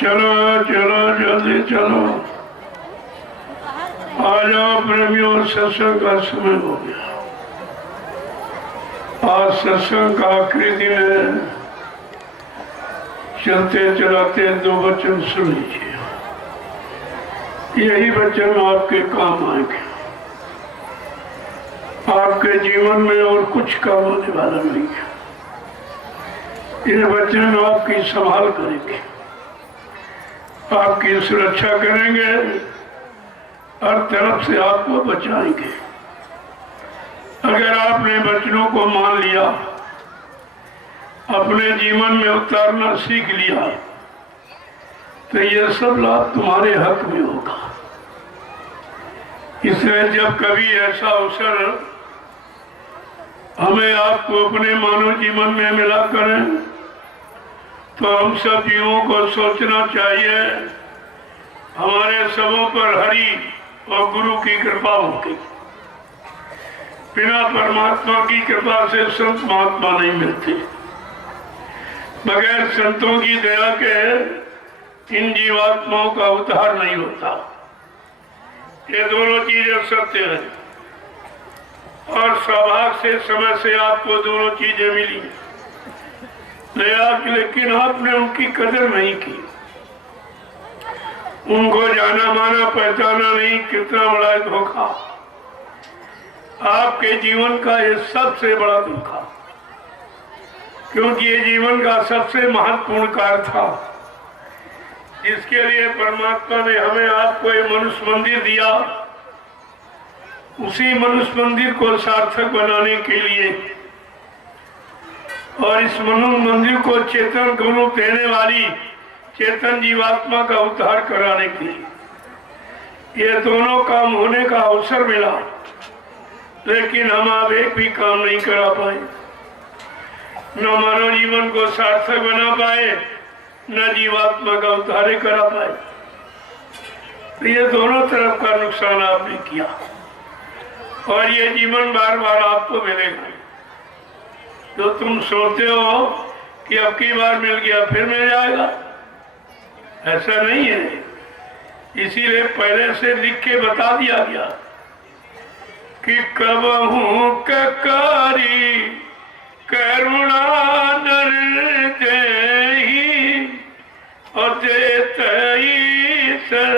चलो चलो जल्दी चलो, आ जाओ प्रेमियों, सत्संग का समय हो गया। आज सत्संग का आखिरी दिन है। चलते चलाते दो वचन सुन लीजिए, यही वचन आपके काम आएंगे। आपके जीवन में और कुछ काम होने वाला नहीं है। ये वचन आपकी संभाल करेंगे, आपकी सुरक्षा करेंगे, हर तरफ से आपको बचाएंगे। अगर आपने वचनों को मान लिया, अपने जीवन में उतारना सीख लिया, तो ये सब लाभ तुम्हारे हक में होगा। इसलिए जब कभी ऐसा अवसर हमें आपको अपने मानव जीवन में मिला करें, तो हम सब जीवों को सोचना चाहिए हमारे सबों पर हरि और गुरु की कृपा होगी। बिना परमात्मा की कृपा से संत महात्मा नहीं मिलते। बगैर संतों की दया के इन जीवात्माओं का उद्धार नहीं होता। ये दोनों चीजें सत्य है और सौभाग्य से समय से आपको दोनों चीजें मिली, लेकिन आपने उनकी कदर नहीं की, उनको जाना माना पहचाना नहीं। कितना बड़ा धोखा, आपके जीवन का ये सबसे बड़ा धोखा, क्योंकि ये जीवन का सबसे महत्वपूर्ण कार्य था जिसके लिए परमात्मा ने हमें आपको ये मनुष्य मंदिर दिया। उसी मनुष्य मंदिर को सार्थक बनाने के लिए और इस मनुष्य मंदिर को चेतन स्वरूप देने वाली चेतन जीवात्मा का उद्धार कराने के लिए ये दोनों काम होने का अवसर मिला, लेकिन हम आप एक भी काम नहीं करा पाए। न मानव जीवन को सार्थक बना पाए, न जीवात्मा का उद्धार करा पाए। तो ये दोनों तरफ का नुकसान आपने किया और ये जीवन बार बार आपको मिलेगा। तो तुम सोचते हो कि अब की बार मिल गया फिर मिल जाएगा, ऐसा नहीं है। इसीलिए पहले से लिख के बता दिया गया कि कबहू ककारी करुणा नर देहि अद्वैत ईश्वर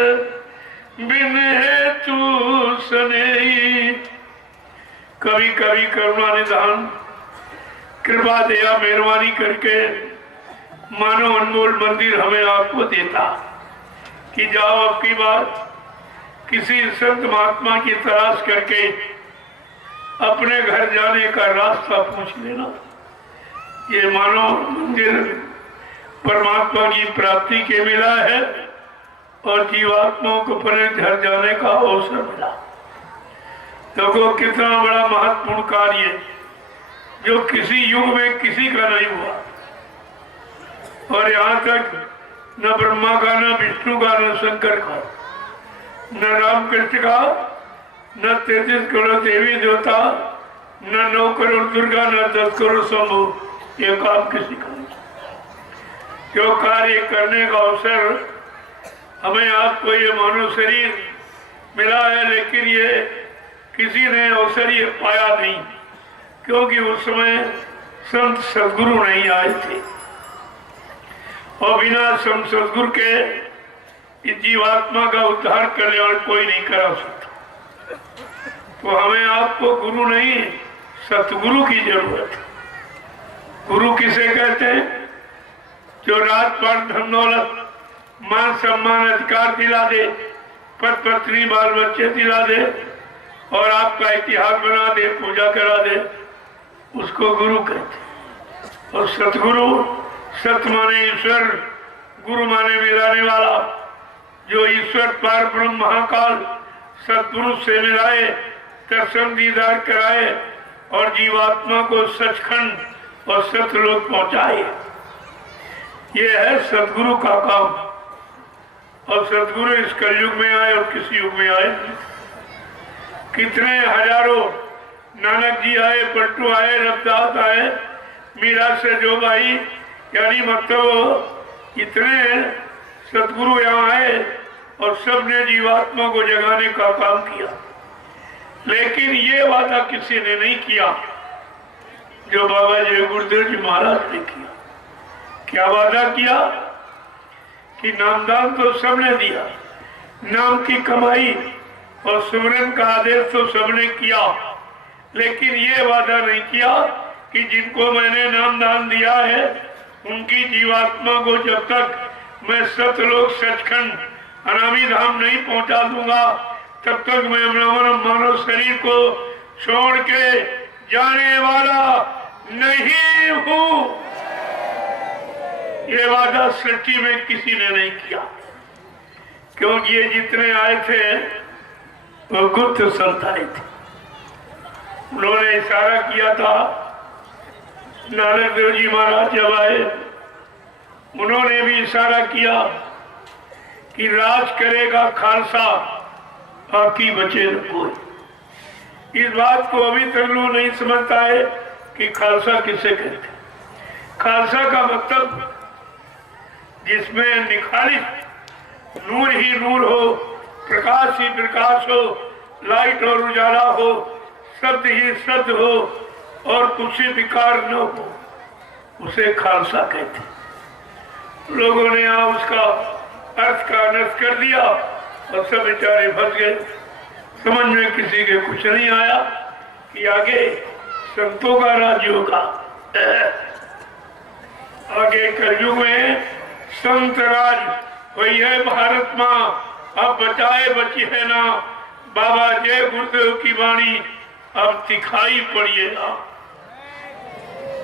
बिन है तू सने। कभी कभी करुणा निधान कृपा दया मेहरबानी करके मानो अनमोल मंदिर हमें आपको देता कि जाओ अब की बात किसी संत महात्मा की तलाश करके अपने घर जाने का रास्ता पूछ लेना। ये मानो मंदिर परमात्मा की प्राप्ति के मिला है और जीवात्माओं को अपने घर जाने का अवसर मिला। देखो कितना बड़ा महत्वपूर्ण कार्य जो किसी युग में किसी का नहीं हुआ। और यहाँ तक न ब्रह्मा का, न विष्णु का, न शंकर का, न रामकृष्ण का, न 33 करोड़ देवी देवता, न 9 करोड़ दुर्गा, न 10 करोड़ शंभु, ये काम किसी का नहीं। जो कार्य करने का अवसर हमें आपको ये मानव शरीर मिला है, लेकिन ये किसी ने अवसर ये पाया नहीं, क्योंकि उस समय संत सदगुरु नहीं आए थे और बिना संत सदगुरु के इस जीवात्मा का उद्धार कल्याण कोई नहीं करा सकता। तो हमें आपको गुरु नहीं सतगुरु की जरूरत है। गुरु किसे कहते हैं? जो रात पर धन दौलत मान सम्मान अधिकार दिला दे, पद पत्नी बाल बच्चे दिला दे और आपका इतिहास बना दे, पूजा करा दे, उसको गुरु कहते। और सतगुरु, सत माने ईश्वर, गुरु माने मिलाने वाला, जो ईश्वर पार ब्रह्म महाकाल सतपुरुष से मिलाए, दर्शन दीदार कराए और जीवात्मा को सचखंड और सतलोक पहुंचाए। ये है सतगुरु का काम। और सतगुरु इस कलयुग में आए और किसी युग में आए। कितने हजारों नानक जी आए, पट्टू आए, रविदास आए, मीरा से जो भाई, यानी मतलब इतने सतगुरु यहाँ आए और सबने जीवात्मा को जगाने का काम किया। लेकिन ये वादा किसी ने नहीं किया जो बाबा जय गुरुदेव जी महाराज ने किया। क्या वादा किया? कि नामदान तो सबने दिया, नाम की कमाई और सुमरन का आदेश तो सबने किया, लेकिन ये वादा नहीं किया कि जिनको मैंने नामदान दिया है उनकी जीवात्मा को जब तक मैं सतलोक सचखंड अनामी धाम नहीं पहुंचा दूंगा तब तक मैं मानव शरीर को छोड़ के जाने वाला नहीं हूं। ये वादा सृष्टि में किसी ने नहीं किया, क्योंकि ये जितने आए थे वो गुप्त संत आए थे। उन्होंने इशारा किया था, नानक देव जी महाराज जब आए उन्होंने भी इशारा किया कि राज करेगा खालसा, बाकी बचे न कोई। इस बात को अभी तक लोग नहीं समझता है कि खालसा किसे कहते। खालसा का मतलब जिसमें निखालिस नूर ही नूर हो, प्रकाश ही प्रकाश हो, लाइट और उजाला हो, शब्द ही शब्द हो और कुछ विकार न हो, उसे खालसा कहते। लोगों ने यहाँ उसका अर्थ का नष्ट कर दिया और सब बेचारे फंस गए। समझ में किसी के कुछ नहीं आया कि आगे संतों का राज होगा। आगे कलयुग में संत राज वही है भारत माँ, अब बचाए बची है ना, बाबा जय गुरुदेव की वाणी अब दिखाई पड़िएगा।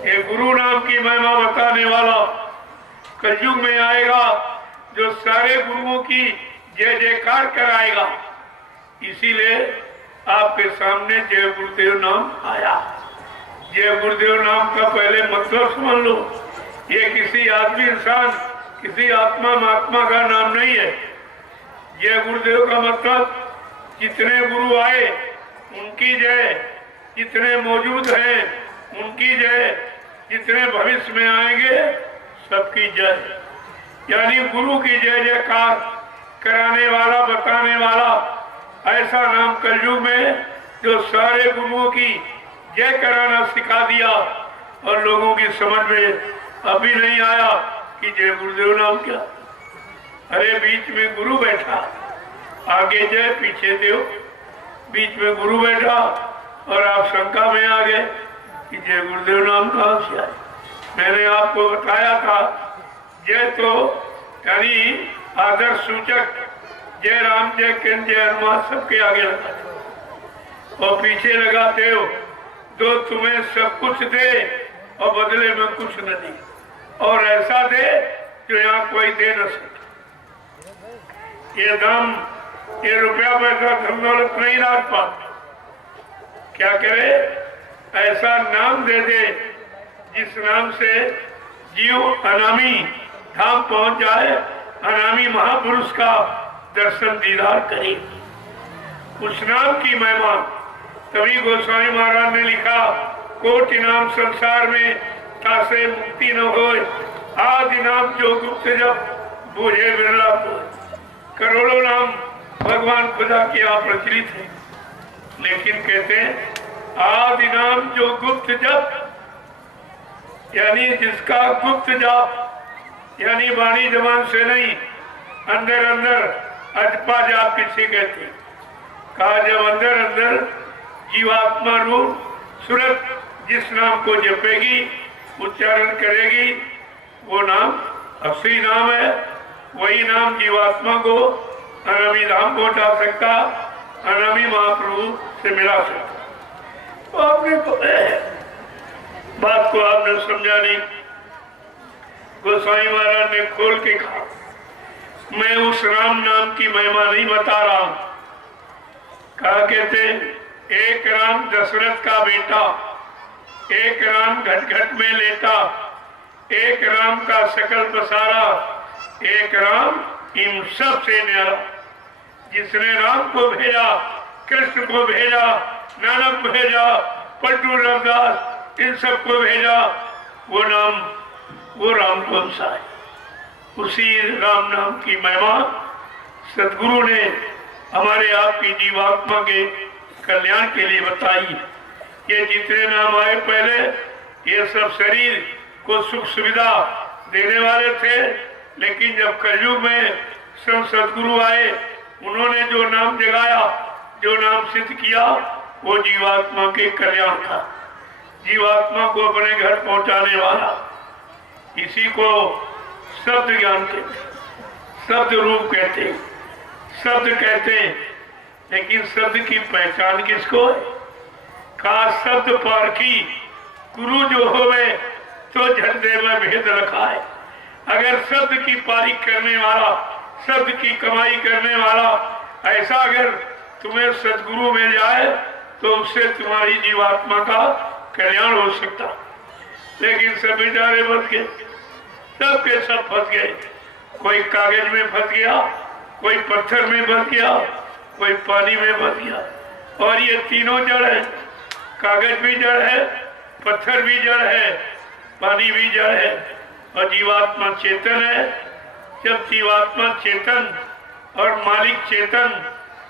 ये गुरु नाम की महिमा बताने वाला कलयुग में आएगा, जो सारे गुरुओं की जय जयकार कराएगा। इसीलिए आपके सामने जय गुरुदेव नाम आया। जय गुरुदेव नाम का पहले मतलब समझ लो, ये किसी आदमी इंसान, किसी आत्मा महात्मा का नाम नहीं है। जय गुरुदेव का मतलब जितने गुरु आए उनकी जय, जितने मौजूद हैं उनकी जय, जितने भविष्य में आएंगे सबकी जय। यानी गुरु की जय जयकार कराने वाला, बताने वाला ऐसा नाम कलयुग में जो सारे गुरुओं की जय कराना सिखा दिया। और लोगों की समझ में अभी नहीं आया कि जय गुरुदेव नाम क्या। अरे बीच में गुरु बैठा, आगे जय पीछे देव, बीच में गुरु बैठा और आप शंका में आ गए कि जय गुरुदेव नाम कहाँ से आए। मैंने आपको बताया था जय तो यानी आदर सूचक, जय राम जय किरण जय हनुमान सबके आगे लगाते और पीछे लगाते हो जो तुम्हें सब कुछ दे और बदले में कुछ न दे, और ऐसा दे जो यहाँ कोई दे न सके। ये दाम, ये रुपया पैसा धन दौलत नहीं राज पाते, क्या करे, ऐसा नाम दे दे जिस नाम से जीव अनामी धाम पहुंच जाए, अनामी महापुरुष का दर्शन दीदार करे। उस नाम की महिमा, तभी गोस्वामी महाराज ने लिखा, कोटि नाम संसार में तासे मुक्ति न होए, आदि नाम जो गुप्त जब बूझे बिरला को। करोड़ों नाम भगवान खुदा के यहाँ प्रचलित है, लेकिन कहते हैं आदि नाम जो गुप्त जप, यानी जिसका गुप्त जाप, यानी वाणी जबान से नहीं, अंदर अंदर अजपा जाप किसे कहते हैं। कहा जब अंदर अंदर जीवात्मा रूप सूरत जिस नाम को जपेगी, उच्चारण करेगी, वो नाम असली नाम है। वही नाम जीवात्मा को अनामी धाम पहुंचा सकता, अनामी महाप्रभु से मिला सकता। तो आपने बात को आपने समझा नहीं। गोस्वामी महाराज ने खोल के कहा, मैं उस राम नाम की महिमा नहीं बता रहा हूं। कहा कहते, एक राम दशरथ का बेटा, एक राम घट घट में लेटा, एक राम का सकल पसारा, एक राम इन सब से न्यारा। जिसने राम को भेजा, कृष्ण को भेजा, नानक भेजा, पलटू रविदास, इन सबको भेजा, वो नाम, वो राम कौन सा है। उसी राम नाम की महिमा सदगुरु ने हमारे आपकी जीवात्मा के कल्याण के लिए बताई। ये जितने नाम आए पहले, ये सब शरीर को सुख सुविधा देने वाले थे, लेकिन जब कलयुग में संत सदगुरु आए, उन्होंने जो नाम जगाया, जो नाम सिद्ध किया, वो जीवात्मा के कल्याण था, जीवात्मा को अपने घर पहुंचाने वाला। इसी को शब्द ज्ञान कहते, शब्द रूप कहते, शब्द कहते। लेकिन शब्द की पहचान किसको है? कहा शब्द पारखी गुरु जो होवे तो झंडे में भेद रखा है। अगर शब्द की पारिक करने वाला, शब्द की कमाई करने वाला, ऐसा अगर तुम्हें सदगुरु मिल जाए तो उससे तुम्हारी जीवात्मा का कल्याण हो सकता। लेकिन सब बेचारे फंस गए, सब के सब फंस गए। कोई कागज में फंस गया, कोई पत्थर में फंस गया, कोई पानी में फंस गया। और ये तीनों जड़ है, कागज भी जड़ है, पत्थर भी जड़ है, पानी भी जड़ है, और जीवात्मा चेतन है। जब जीवात्मा चेतन और मालिक चेतन,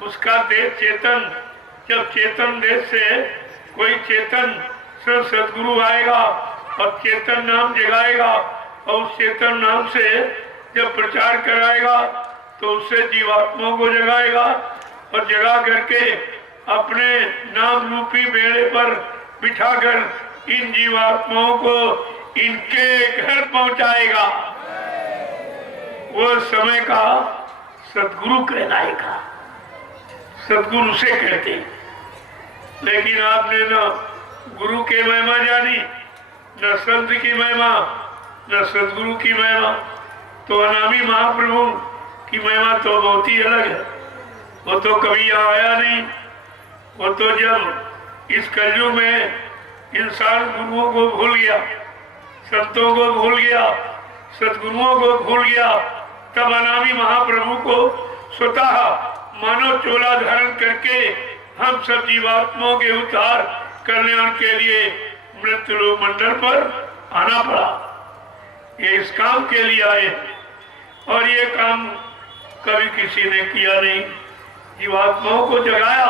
उसका देश चेतन, जब चेतन देश से कोई चेतन सदगुरु आएगा और चेतन नाम जगाएगा, और उस चेतन नाम से जब प्रचार कराएगा तो उससे जीवात्माओं को जगाएगा, और जगा करके अपने नाम रूपी बेड़े पर बिठाकर इन जीवात्माओं को इनके घर पहुंचाएगा। वो समय का सदगुरु कहलाएगा, सदगुरु से कहते। लेकिन आपने न गुरु की महिमा जानी, न संत की महिमा, न सदगुरु की महिमा। तो अनामी महाप्रभु की महिमा तो बहुत ही अलग है। वो तो कभी यहाँ आया नहीं। वो तो जब इस कलयुग में इंसान गुरुओं को भूल गया, संतों को भूल गया, सदगुरुओं को भूल गया, तब अनामी महाप्रभु को स्वतः मानव चोला धारण करके हम सब जीवात्माओं के उद्धार कल्याण के लिए मृत्युलोक मंडल पर आना पड़ा। ये इस काम के लिए आए, और ये काम कभी किसी ने किया नहीं। जीवात्माओं को जगाया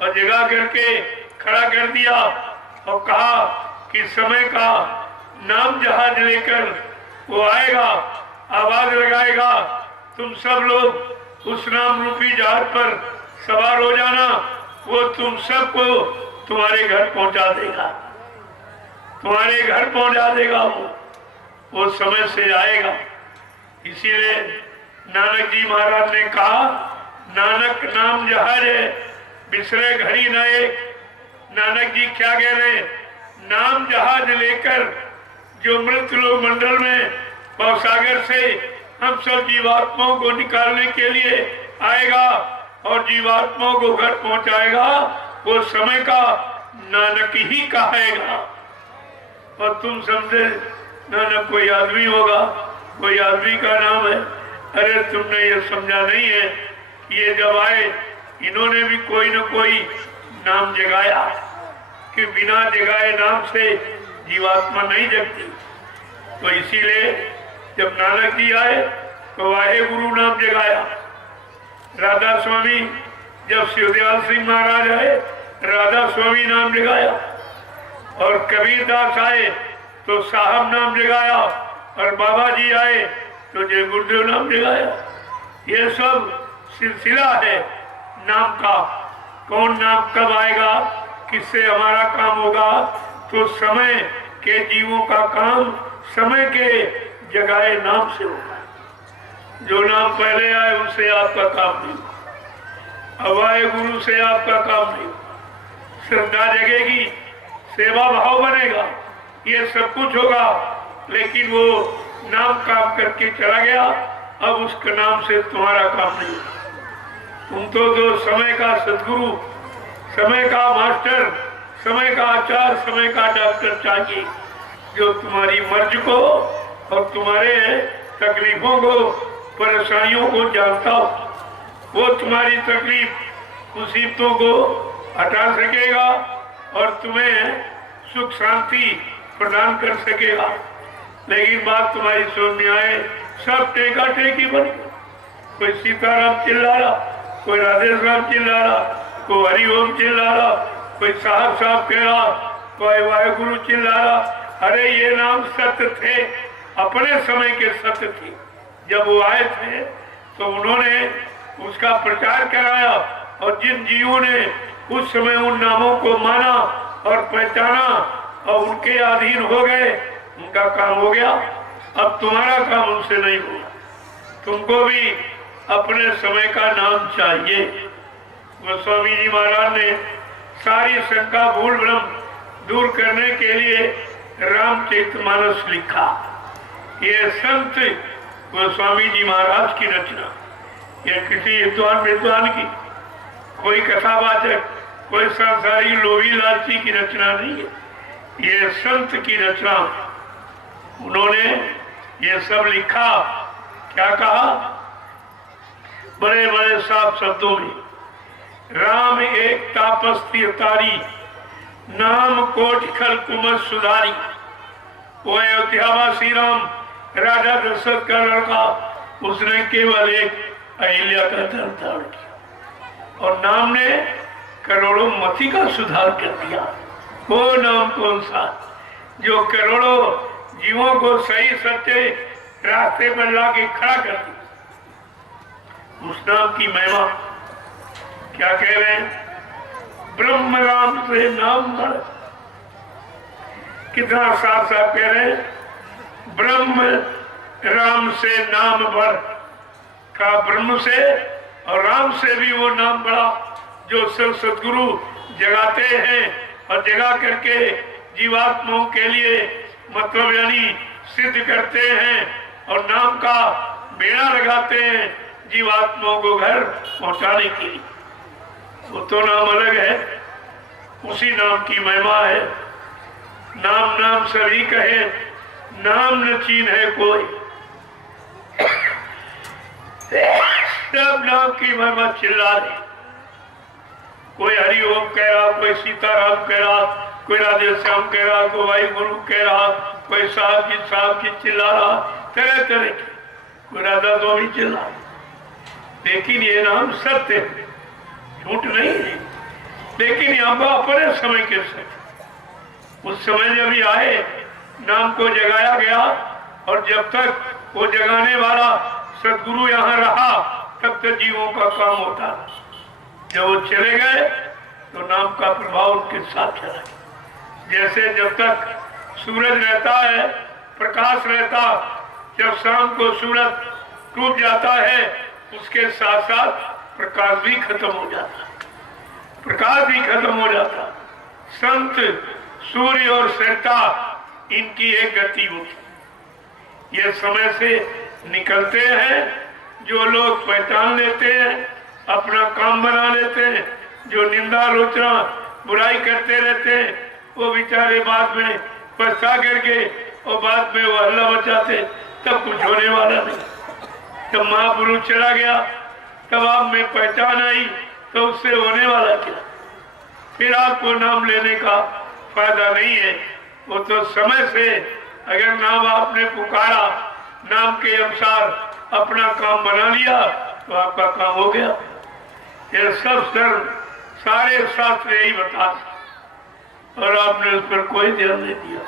और जगा करके खड़ा कर दिया और कहा कि समय का नाम जहाज लेकर वो आएगा, आवाज लगाएगा, तुम सब लोग उस नाम रूपी जहाज पर सवार हो जाना। वो तुम सबको तुम्हारे घर पहुंचा देगा, तुम्हारे घर पहुंचा देगा। वो समय से आएगा। इसीलिए नानक जी महाराज ने कहा, नानक नाम जहाज है बिसरे घड़ी न एक। नानक जी क्या कह रहे हैं? नाम जहाज लेकर जो मृत लोक मंडल में भवसागर से हम सब जीवात्माओं को निकालने के लिए आएगा और जीवात्माओं को घर पहुंचाएगा, वो समय का नानक ही कहेगा। और तुम समझे नानक कोई आदमी होगा, कोई आदमी का नाम है। अरे तुमने ये समझा नहीं है कि ये जब आए इन्होंने भी कोई न कोई नाम जगाया, कि बिना जगाए नाम से जीवात्मा नहीं जगती। तो इसीलिए जब नानक जी आए तो वाहे गुरु नाम जगाया। राधा स्वामी जब शिवदयाल सिंह महाराज आए राधा स्वामी नाम जगाया, और कबीरदास आए तो साहब नाम जगाया, और बाबा जी आए तो जय गुरुदेव नाम जगाया। ये सब सिलसिला है नाम का। कौन नाम कब आएगा, किससे हमारा काम होगा, तो समय के जीवों का काम समय के जगाए नाम से होगा। जो नाम पहले आए उससे आपका काम नहीं, अब आए गुरु से आपका काम नहीं। श्रद्धा जगेगी, सेवा भाव बनेगा, ये सब कुछ होगा, लेकिन वो नाम काम करके चला गया, अब उसके नाम से तुम्हारा काम नहीं। तुम तो समय का सदगुरु, समय का मास्टर, समय का आचार्य, समय का डॉक्टर चाहिए, जो तुम्हारी मर्ज को और तुम्हारे तकलीफों को, परेशानियों को जानता हो। वो तुम्हारी तकलीफ मुसीबतों को हटा सकेगा और तुम्हें सुख शांति प्रदान कर सकेगा। लेकिन बात तुम्हारी समझ में आए, सब टेका टेकी बनी। कोई सीताराम चिल्ला रहा, कोई राधे राम चिल्ला रहा, कोई हरिओम चिल्ला रहा, कोई साहब साहब कह रहा, कोई वाहेगुरु चिल्ला रहा। अरे ये नाम सत्य थे, अपने समय के सत्य थे। जब वो आए थे तो उन्होंने उसका प्रचार कराया, और जिन जीवों ने उस समय उन नामों को माना और पहचाना और उनके अधीन हो गए, उनका काम हो गया। अब तुम्हारा काम उनसे नहीं होगा, तुमको भी अपने समय का नाम चाहिए। गोस्वामी जी महाराज ने सारी शंका भूल भ्रम दूर करने के लिए रामचरितमानस लिखा। ये संत गोस्वामी जी महाराज की रचना, ये किसी विद्वान की, कोई कथावाचक, कोई संसारी लोभी लालची की रचना नहीं है। ये संत की रचना। उन्होंने ये सब लिखा, क्या कहा? बड़े बड़े साफ शब्दों में, राम एक तापस तीर्थारी, नाम कोटि खल कुमत सुधारी। वो अयोध्यावासी राम राजा दशरथ का लड़का, उसने केवल एक अहिल्या का धर्म धारण किया और नाम ने करोड़ों मती का सुधार कर दिया। वो नाम कौन सा जो करोड़ों जीवों को सही सच्चे रास्ते पर लाके खड़ा कर दिया? उस नाम की महिमा क्या कह रहे हैं? ब्रह्म राम से नाम बढ़। कितना साफ साफ कह रहे हैं, ब्रह्म राम से नाम बढ़। का ब्रह्म से और राम से भी वो नाम बड़ा, जो सब सदगुरु जगाते हैं और जगा करके जीवात्माओं के लिए मतलब यानी सिद्ध करते हैं और नाम का बेड़ा लगाते हैं जीवात्माओं को घर पहुंचाने के लिए। वो तो नाम अलग है, उसी नाम की महिमा है। नाम नाम सभी कहे, नाम न चीन है कोई। सब नाम की महिमा चिल्ला रही। कोई हरिओम कह रहा, कोई सीताराम कह रहा, कोई राधे श्याम कह रहा, कोई भाई गुरु कह रहा, कोई साहब की चिल्ला रहा, तरह तरह की, कोई राधा स्वामी चिल्ला। लेकिन ये नाम सत्य है, झूठ नहीं है। लेकिन यहाँ पर अपने समय के सत्य, उस समय जब भी आए नाम को जगाया गया, और जब तक वो जगाने वाला सदगुरु यहाँ रहा तब तक जीवों का काम होता। जब वो चले गए तो नाम का प्रभाव उनके साथ चला गया। जैसे जब तक सूरज रहता है, प्रकाश रहता, जब शाम को सूरज डूब जाता है उसके साथ साथ प्रकाश भी खत्म हो जाता, प्रकाश भी खत्म हो जाता। संत सूर्य और संता इनकी एक गति होती। ये समय से निकलते हैं, जो लोग पहचान लेते हैं, अपना काम बना लेते हैं, जो निंदा आलोचना बुराई करते रहते हैं, वो बेचारे बाद में पछता करके और बाद में वो हल्ला मचाते, तब कुछ होने वाला नहीं। जब महापुरुष चला गया तब आप में पहचान आई तो उससे होने वाला क्या? फिर आपको नाम लेने का फायदा नहीं है। वो तो समय से अगर नाम आपने पुकारा, नाम के अनुसार अपना काम बना लिया तो आपका काम हो गया। ये सब सारे शास्त्र यही बता, और आपने उस पर कोई ध्यान नहीं दिया।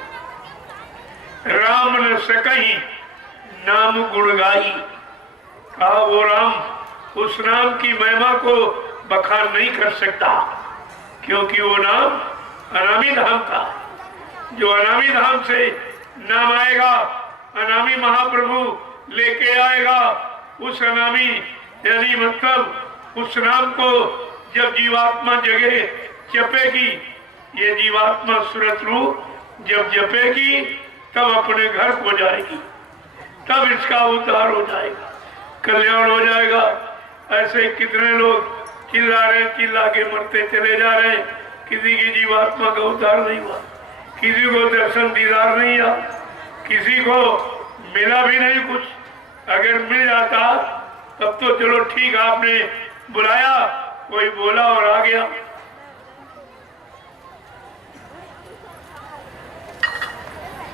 राम न सकही नाम गुण गाई, कहा वो राम उस नाम की महिमा को बखान नहीं कर सकता, क्योंकि वो नाम अनामी धाम का। जो अनामी धाम से नाम आएगा, अनामी महाप्रभु लेके आएगा, उस अनामी यानी मतलब उस नाम को जब जीवात्मा जगह जपेगी, ये जीवात्मा सूरत रूप जब जपेगी तब अपने घर को जाएगी, तब इसका उद्धार हो जाएगा, कल्याण हो जाएगा। ऐसे कितने लोग चिल्ला रहे, चिल्ला के मरते चले जा रहे, किसी की जीवात्मा का उद्धार नहीं हुआ, किसी को दर्शन दीदार नहीं हुआ, किसी को मिला भी नहीं कुछ। अगर मिल जाता तब तो चलो ठीक, आपने बुलाया, कोई बोला और आ गया।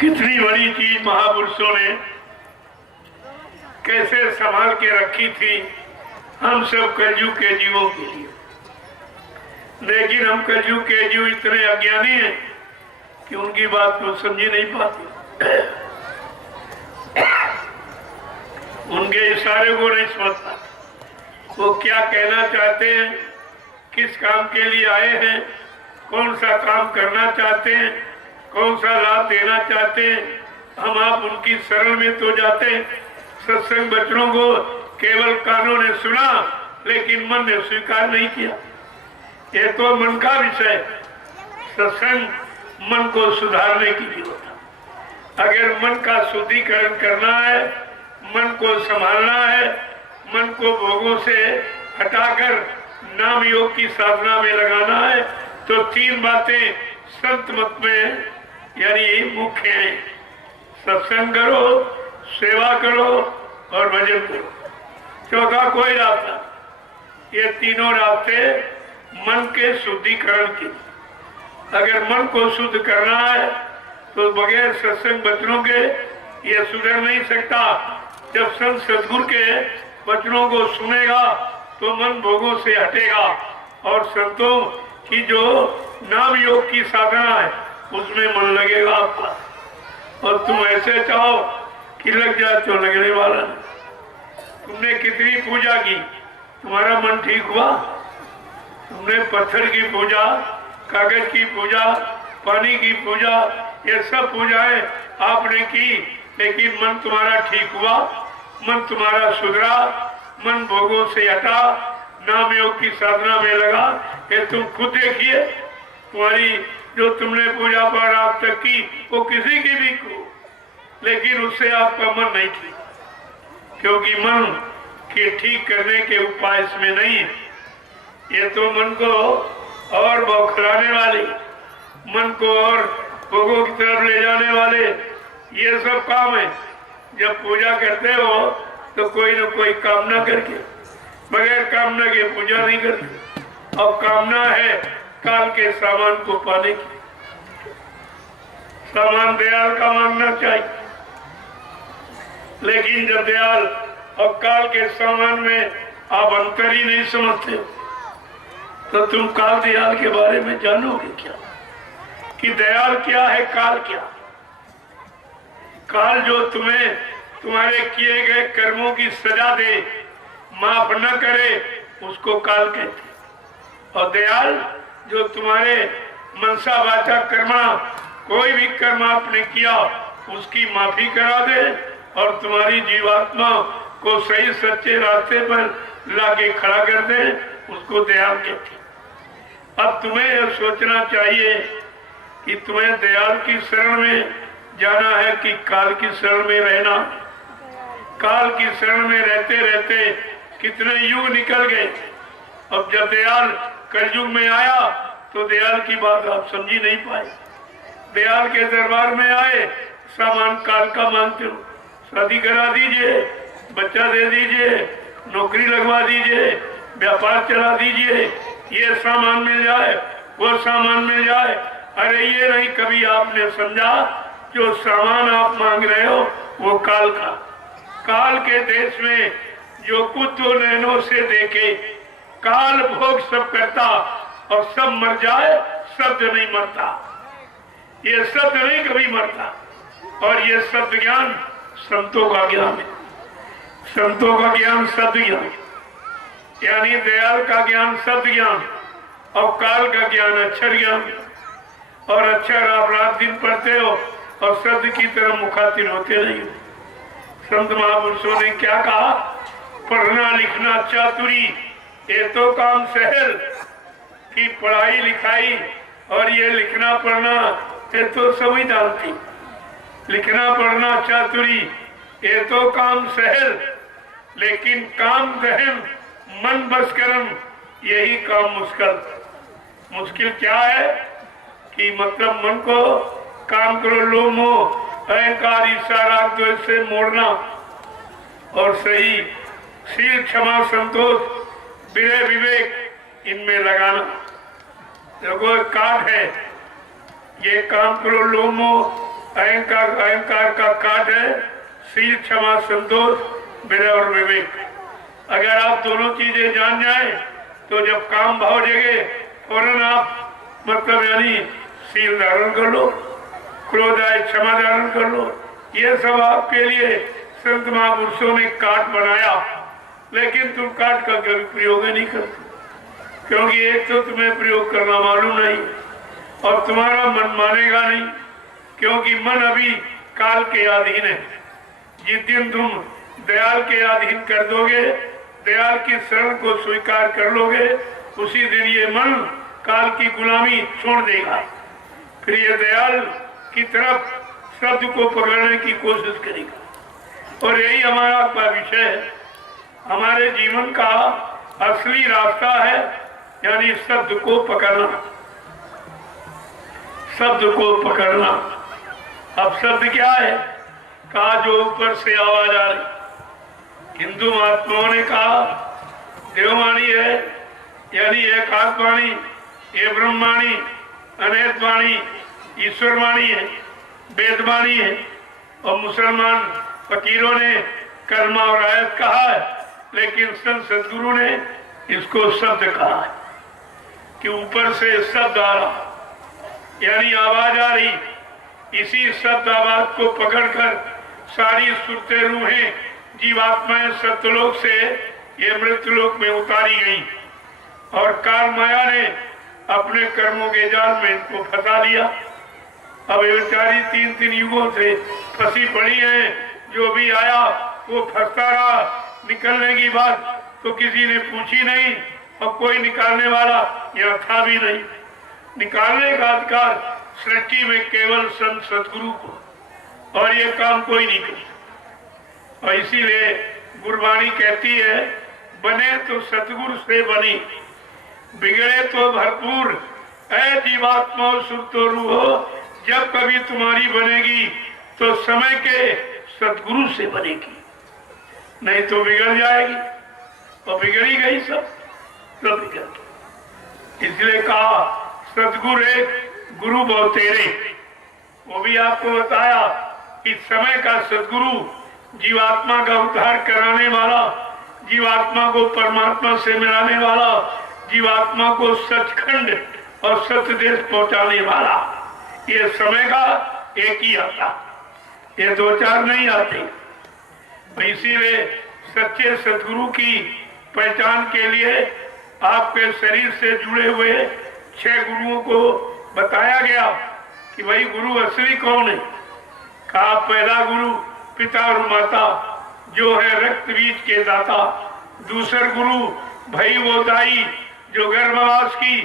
कितनी बड़ी चीज महापुरुषों ने कैसे संभाल के रखी थी हम सब कलयुग के जीवों के लिए। लेकिन हम कलयुग के जीव इतने अज्ञानी हैं कि उनकी बात को समझ नहीं पाते, उनके इशारे को नहीं समझ पाते। वो क्या कहना चाहते हैं, किस काम के लिए आए हैं, कौन सा काम करना चाहते हैं, कौन सा लाभ देना चाहते हैं, हम आप उनकी शरण में तो जाते हैं। सत्संग वचनों को केवल कानों ने सुना लेकिन मन ने स्वीकार नहीं किया। ये तो मन का विषय। सत्संग मन को सुधारने की जरूरत है। अगर मन का शुद्धिकरण करना है, मन को संभालना है, मन को भोगों से हटाकर नाम योग की साधना में लगाना है, तो तीन बातें संत मत में यानी मुख्य हैं। सत्संग करो, सेवा करो और भजन करो। चौथा कोई रास्ता। ये तीनों रास्ते मन के शुद्धिकरण के। अगर मन को शुद्ध करना है तो बगैर सत्संग वचनों के ये सुधर नहीं सकता। जब संत सदगुरु के वचनों को सुनेगा तो मन भोगों से हटेगा और संतों की जो नाम योग की साधना है उसमें मन लगेगा आपका। और तुम ऐसे चाहो कि लग जाए तो लगने वाला नहीं। तुमने कितनी पूजा की, तुम्हारा मन ठीक हुआ? तुमने पत्थर की पूजा, कागज की पूजा, पानी की पूजा, ये सब पूजाएं आपने की, लेकिन मन तुम्हारा ठीक हुआ? मन तुम्हारा सुधरा? मन भोगों से हटा, नाम योग की साधना में लगा? ये तुम खुद देखिए। तुम्हारी जो तुमने पूजा पाठ आप तक की वो किसी की भी को, लेकिन उससे आपका मन नहीं ठीक, क्योंकि मन के ठीक करने के उपाय इसमें नहीं है। ये तो मन को और बौखलाने वाले, मन को और भोगों की तरफ ले जाने वाले ये सब काम है। जब पूजा करते हो तो कोई न कोई कामना करके, बगैर कामना के पूजा नहीं करते। अब कामना है काल के सामान को पाने की। सामान दयाल का मांगना चाहिए, लेकिन जब दयाल और काल के सामान में आप अंतर ही नहीं समझते तो तुम काल दयाल के बारे में जानोगे क्या? कि दयाल क्या है, काल क्या? काल जो तुम्हें तुम्हारे किए गए कर्मों की सजा दे, माफ न करे, उसको काल कहते। और दयाल जो तुम्हारे मनसा वाचा कर्मा कोई भी कर्म आपने किया उसकी माफी करा दे और तुम्हारी जीवात्मा को सही सच्चे रास्ते पर लाके खड़ा कर दे, उसको दयाल कहते। अब तुम्हें यह सोचना चाहिए कि तुम्हें दयाल की शरण में जाना है कि काल की शरण में रहना। काल की शरण में रहते रहते कितने युग निकल गए। अब जब दयाल कलयुग में आया तो दयाल की बात आप समझी नहीं पाए। दयाल के दरबार में आए, सामान काल का मांगते हो, शादी करा दीजिए, बच्चा दे दीजिए, नौकरी लगवा दीजिए, व्यापार चला दीजिए, ये सामान मिल जाए, वो सामान मिल जाए। अरे ये नहीं कभी आपने समझा जो सामान आप मांग रहे हो वो काल का। काल के देश में जो कुछ दो नैनों से देखे, काल भोग सब करता और सब मर जाए, शब्द नहीं मरता। ये शब्द नहीं कभी मरता। और ये शब्द ज्ञान संतों का ज्ञान है। संतों का ज्ञान शब्द ज्ञान, यानी दयाल का ज्ञान शब्द ज्ञान और काल का ज्ञान अक्षर ज्ञान। और अक्षर आप रात दिन पढ़ते हो और शब्द की तरह मुखातिब होते नहीं हो। संत महापुरुषों ने क्या कहा? पढ़ना लिखना चातुरी ये तो काम सहल की, पढ़ाई लिखाई और ये लिखना पढ़ना ये तो सभी जानती। लिखना पढ़ना चातुरी ये तो काम सहल, लेकिन काम दहन मन बस करम यही काम मुश्किल। मुश्किल क्या है कि मतलब मन को काम करो, लोभ मोह अहंकार ईर्ष्या राग द्वेष से मोड़ना और सही शील क्षमा संतोष विनय विवेक इनमें लगाना। देखो काट है, ये काम करो लोभ मोह अहंकार का काट है, शील क्षमा संतोष विनय और विवेक। अगर आप दोनों चीजें जान जाए तो जब काम भाव जगे फौरन आप मतलब यानी शील धारण कर लो, क्रोध आए क्षमा धारण कर लो। ये सब आपके लिए संत महापुरुषों ने काट बनाया, लेकिन तुम काट का कभी प्रयोग नहीं करते, क्योंकि एक तो तुम्हें प्रयोग करना मालूम नहीं और तुम्हारा मन मानेगा नहीं, क्योंकि मन अभी काल के अधीन है। जिस दिन तुम दयाल के अधीन कर दोगे, दयाल की शरण को स्वीकार कर लोगे, उसी दिन ये मन काल की गुलामी छोड़ देगा। फिर ये दयाल की तरफ शब्द को पकड़ने की कोशिश करेगा। और यही हमारा विषय है। हमारे जीवन का असली रास्ता है यानी शब्द को पकड़ना, शब्द को पकड़ना। अब शब्द क्या है? कहा जो ऊपर से आवाज आ रही। हिंदू महात्माओं ने कहा देववाणी है यानी एकात्मवाणी, ये ब्रह्मवाणी, अनैतवाणी, ईश्वरवाणी है, वेदवाणी है। और मुसलमान फकीरों ने कलमा और आयत कहा है, लेकिन संत सदगुरु ने इसको शब्द कहा है कि ऊपर से शब्द आ रहा यानी आवाज आ रही। इसी शब्द आवाज को पकड़कर सारी सुरते रूहें जीवात्माएं सत्यलोक से ये मृत्युलोक में उतारी गई और काल माया ने अपने कर्मों के जाल में इनको फंसा लिया। अब ये बेचारी 3-3 युगों से फंसी पड़ी है। जो भी आया वो फंसता रहा। निकलने की बात तो किसी ने पूछी नहीं और कोई निकालने वाला यहाँ था भी नहीं। निकालने का अधिकार सृष्टि में केवल संत सदगुरु को, और ये काम कोई नहीं करता। और इसीलिए गुरबाणी कहती है बने तो सतगुरु से बनी, बिगड़े तो भरपूर। ऐ जीवात्मा सुरतो रूहो, जब कभी तुम्हारी बनेगी तो समय के सतगुरु से बनेगी, नहीं तो बिगड़ जाएगी। और बिगड़ी गई सब तो बिगड़ गई। इसलिए कहा सतगुरु एक गुरु बहुत तेरे। वो भी आपको बताया कि समय का सदगुरु जीवात्मा का उद्धार कराने वाला, जीवात्मा को परमात्मा से मिलाने वाला, जीवात्मा को सचखंड और सत्य देश पहुंचाने वाला, ये समय का एक ही आता, ये 2-4 नहीं आते। इसीलिए सच्चे सदगुरु की पहचान के लिए आपके शरीर से जुड़े हुए 6 गुरुओं को बताया गया कि भाई गुरु असली कौन है। कहा पहला गुरु पिता और माता जो है रक्त बीज के दाता। दूसरा गुरु भाई वो दाई जो गर्भवास की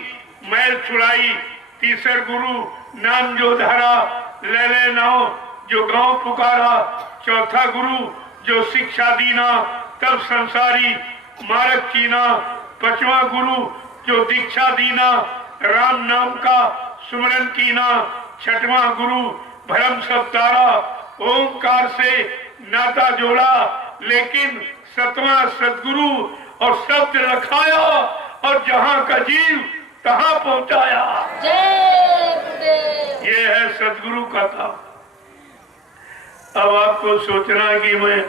मैल छुड़ाई। तीसरा गुरु नाम जो धारा ले ले नाव जो गांव पुकारा। चौथा गुरु जो शिक्षा दीना तब संसारी मारक चीना। पांचवा गुरु जो दीक्षा दीना राम नाम का सुमरन कीना। छठवां गुरु भरम सब तारा ओंकार से नाता जोड़ा। लेकिन 7वां सदगुरु और शब्द रखाया और जहां का जीव तहां पहुंचाया। ये है सदगुरु का काम। अब आपको सोचना है कि मैं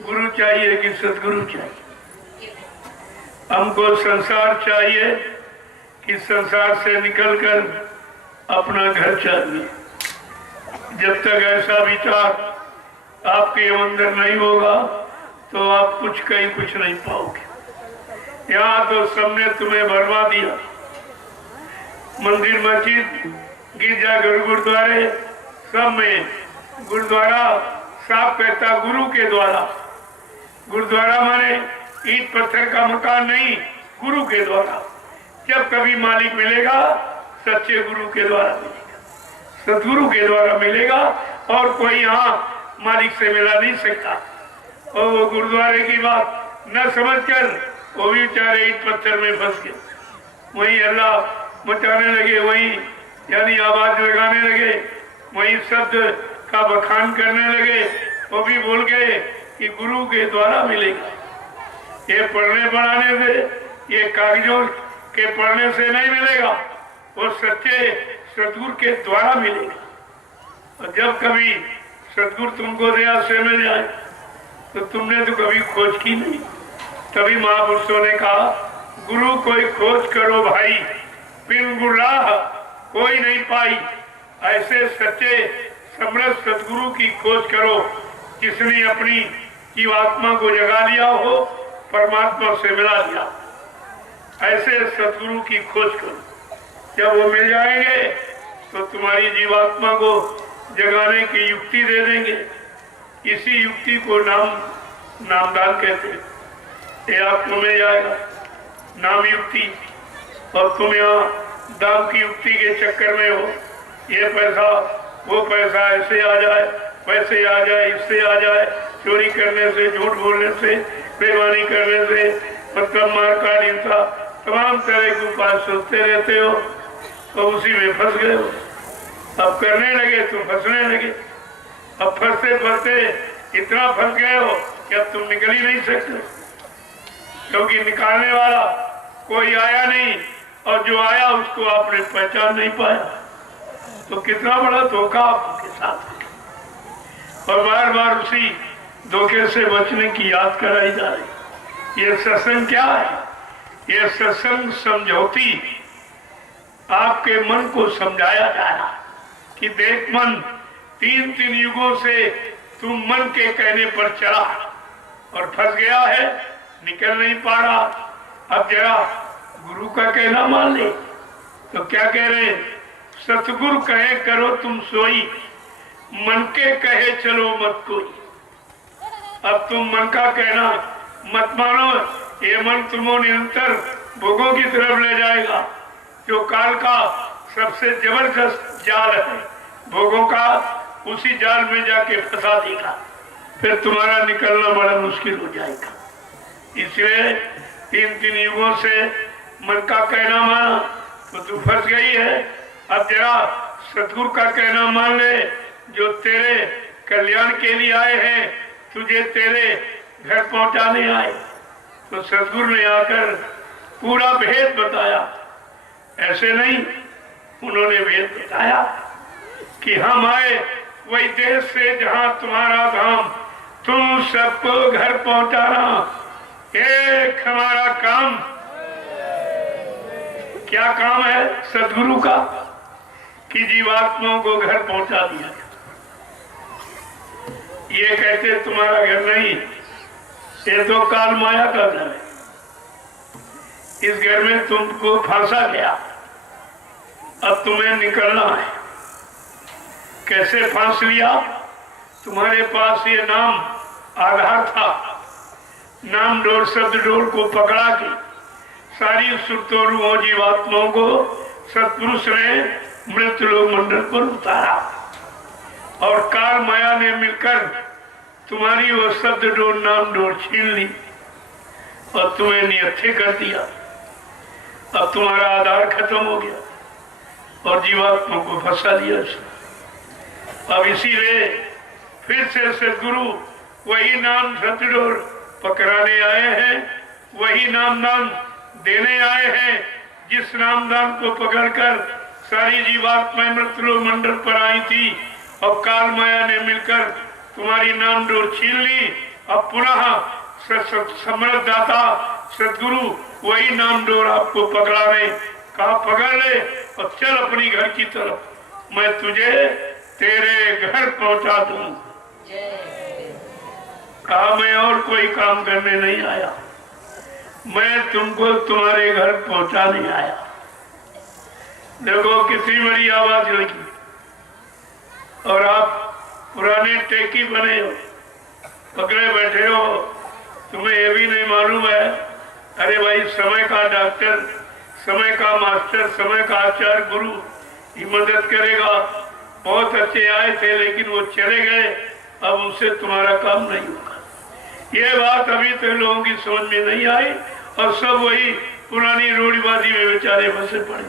गुरु चाहिए कि सदगुरु चाहिए। हमको संसार चाहिए कि संसार से निकलकर अपना घर चाहिए। जब तक ऐसा विचार आपके अंदर नहीं होगा तो आप कुछ नहीं पाओगे। यहाँ तो सबने तुम्हें भरवा दिया। मंदिर मस्जिद गिरजाघर गुरुद्वारे सब में गुरुद्वारा साफ कहता गुरु के द्वारा। गुरुद्वारा माने ईंट पत्थर का मकान नहीं, गुरु के द्वारा। जब कभी मालिक मिलेगा सच्चे गुरु के द्वारा मिलेगा, सदगुरु के द्वारा मिलेगा और कोई यहाँ मालिक से मिला नहीं सकता। और वो गुरुद्वारे की बात न समझकर वो भी बेचारे ईंट पत्थर में फंस गए। वही अल्लाह मचाने लगे, वही यानी आवाज लगाने लगे, वही शब्द का बखान करने लगे। वो भी बोल गए कि गुरु के द्वारा मिलेगा। ये पढ़ने पढ़ाने से, ये कागजों के पढ़ने से नहीं मिलेगा, वो सच्चे सदगुरु के द्वारा मिलेगा। और जब कभी सदगुरु तुमको दया से मिल जाए तो तुमने तो कभी खोज की नहीं। तभी महापुरुषों ने कहा गुरु कोई खोज करो भाई, बिन गुराह कोई नहीं पाई। ऐसे सच्चे समरस सदगुरु की खोज करो जिसने अपनी जीवात्मा को जगा लिया हो, परमात्मा से मिला लिया। ऐसे सदगुरु की खोज करो। जब वो मिल जाएंगे तो तुम्हारी जीवात्मा को जगाने की युक्ति दे देंगे। इसी युक्ति को नामदान कहते हैं। ये आपको मिल जाएगा नाम युक्ति। और तुम यहाँ दाम की युक्ति के चक्कर में हो, ये पैसा वो पैसा ऐसे आ जाए वैसे आ जाए, इससे आ जाए, चोरी करने से, झूठ बोलने से, बेईमानी करने से, मतलब मार काट हिंसा, तमाम तरह के उपाय सोचते रहते हो तो उसी में फंस गए हो। अब करने लगे तो फंसने लगे। अब फंसते फंसते इतना फंस गए हो कि अब तुम निकल ही नहीं सकते, क्योंकि निकालने वाला कोई आया नहीं और जो आया उसको आपने पहचान नहीं पाया। तो कितना बड़ा धोखा आपके साथ। और बार बार उसी धोखे से बचने की याद कराई जा रही। ये सत्संग क्या है? ये सत्संग समझौती आपके मन को समझाया जा रहा कि देख मन, 3 युगों से तुम मन के कहने पर चला और फंस गया है, निकल नहीं पा रहा। अब जरा गुरु का कहना मान ले। तो क्या कह रहे? सतगुरु कहे करो तुम सोई, मन के कहे चलो मत कोई। अब तुम मन का कहना मत मानो। ये मन तुमको निरंतर भोगों की तरफ ले जाएगा, जो काल का सबसे जबरदस्त जाल है। भोगों का उसी जाल में जाके फंसा देगा, फिर तुम्हारा निकलना बड़ा मुश्किल हो जाएगा। इसलिए 3 युगों से मन का कहना माना तो तू फंस गई है। अब जरा सतगुरु का कहना मान ले, जो तेरे कल्याण के लिए आए हैं, तुझे तेरे घर पहुंचाने आए। तो सतगुरु ने आकर पूरा भेद बताया। ऐसे नहीं, उन्होंने भेद बताया कि हम आए वही देश से जहां तुम्हारा धाम, तुम सबको घर पहुंचाना एक हमारा काम। क्या काम है सदगुरु का? कि जीवात्माओं को घर पहुंचा दिया। ये कहते तुम्हारा घर नहीं, ये तो काल माया का घर है, इस घर में तुमको फंसा गया, अब तुम्हें निकलना है। कैसे फांस लिया? तुम्हारे पास ये नाम आधार था, नाम डोर शब्द डोर को पकड़ा के सारी सुरतोरुओं जीवात्माओं को सत्पुरुष ने मृत्यु लोक मंडल पर उतारा, और काल माया ने मिलकर तुम्हारी वो शब्द डोर नाम डोर छीन ली और तुम्हें निहत्थे कर दिया। अब तुम्हारा आधार खत्म हो गया और जीवात्मा को फंसा दिया। अब इसीलिए फिर से सदगुरु वही नाम शब्द डोर पकड़ाने आए हैं, वही नाम दान देने आए हैं, जिस नामदान को पकड़कर सारी जीवात्माएं मृत्यु मंडल पर आई थी और काल माया ने मिलकर तुम्हारी नाम डोर छीन ली। अब पुनः समर्थ दाता सदगुरु वही नाम डोर आपको पकड़ाने कहा, पकड़ ले और चल अपनी घर की तरफ, मैं तुझे तेरे घर पहुंचा दूं। कहा मैं और कोई काम करने नहीं आया, मैं तुमको तुम्हारे घर पहुंचाने आया। देखो कितनी बड़ी आवाज लगी, और आप पुराने टेकी बने हो, पकड़े बैठे हो, तुम्हें ये भी नहीं मालूम है। अरे भाई, समय का डॉक्टर, समय का मास्टर, समय का आचार्य गुरु ही मदद करेगा। बहुत अच्छे आए थे लेकिन वो चले गए, अब उनसे तुम्हारा काम नहीं होगा। ये बात अभी तक लोगों की समझ में नहीं आई और सब वही पुरानी रूढ़िवादी में बेचारे फंसे पड़े,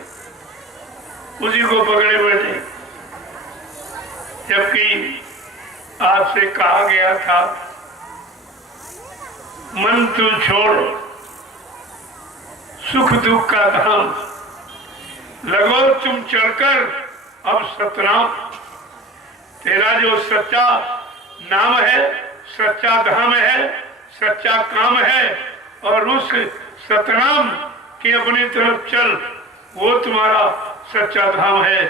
उसी को पकड़े बैठे। जबकि आपसे कहा गया था मन तू छोड़, सुख दुख का धाम लगो तुम चढ़कर अब सतनाम। तेरा जो सच्चा नाम है, सच्चा धाम है, सच्चा काम है, और उस सतनाम की अपनी तरफ चल, वो तुम्हारा सच्चा धाम है।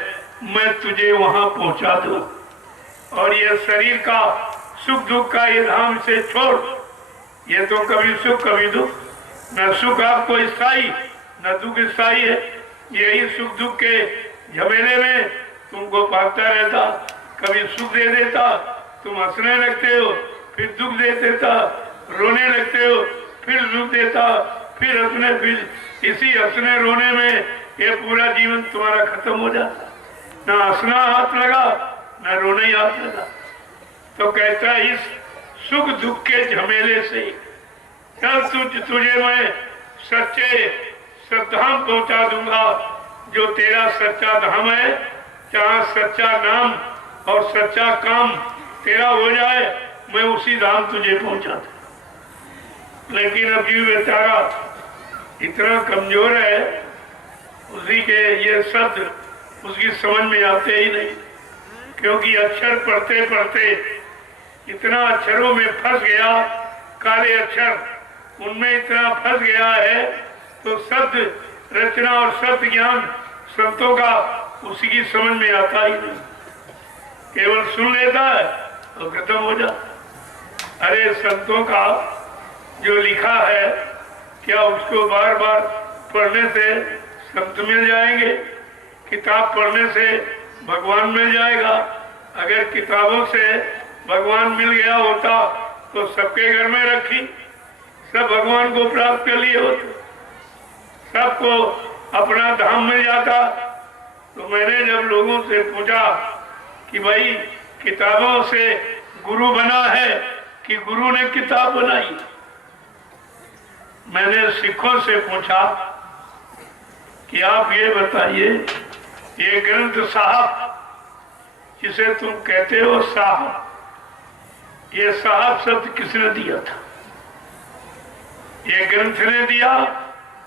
मैं तुझे वहां पहुंचा दूं। और ये शरीर का सुख दुख का ये धाम से छोड़, ये तो कभी सुख कभी दुख, न सुख आपको स्थायी न दुख स्थायी है। यही सुख दुख के झमेले में तुमको भागता रहता, कभी सुख दे देता, तुम हंसने लगते हो, फिर दुख दे देता, रोने लगते हो, फिर दुख देता, फिर हंसने, फिर इसी हंसने रोने में ये पूरा जीवन तुम्हारा खत्म हो जाता। ना हंसना हाथ लगा, ना रोने ही हाथ लगा। तो कहता इस सुख दुख के झमेले से चल, तुझे मैं सच्चे सद्धाम पहुंचा दूंगा, जो तेरा सच्चा धाम है, जहाँ सच्चा नाम और सच्चा काम तेरा हो जाए, मैं उसी धाम तुझे पहुंचा दूं। लेकिन अब जीव बेचारा इतना कमजोर है, उसी के ये शब्द उसकी समझ में आते ही नहीं, क्योंकि अक्षर पढ़ते पढ़ते इतना अक्षरों में फंस गया, काले अक्षर उनमें इतना फंस गया है, तो शब्द रचना और शब्द ज्ञान संतों का उसी की समझ में आता ही नहीं, केवल सुन लेता है तो खत्म हो जाता। अरे संतों का जो लिखा है, क्या उसको बार बार पढ़ने से संत मिल जाएंगे? किताब पढ़ने से भगवान मिल जाएगा? अगर किताबों से भगवान मिल गया होता तो सबके घर में रखी, सब भगवान को प्राप्त कर लिए होते, सबको अपना धाम मिल जाता। तो मैंने जब लोगों से पूछा कि भाई किताबों से गुरु बना है कि गुरु ने किताब बनाई, मैंने सिखों से पूछा कि आप ये बताइए, ये ग्रंथ साहब जिसे तुम कहते हो साहब, ये साहब शब्द किसने दिया था? ये ग्रंथ ने दिया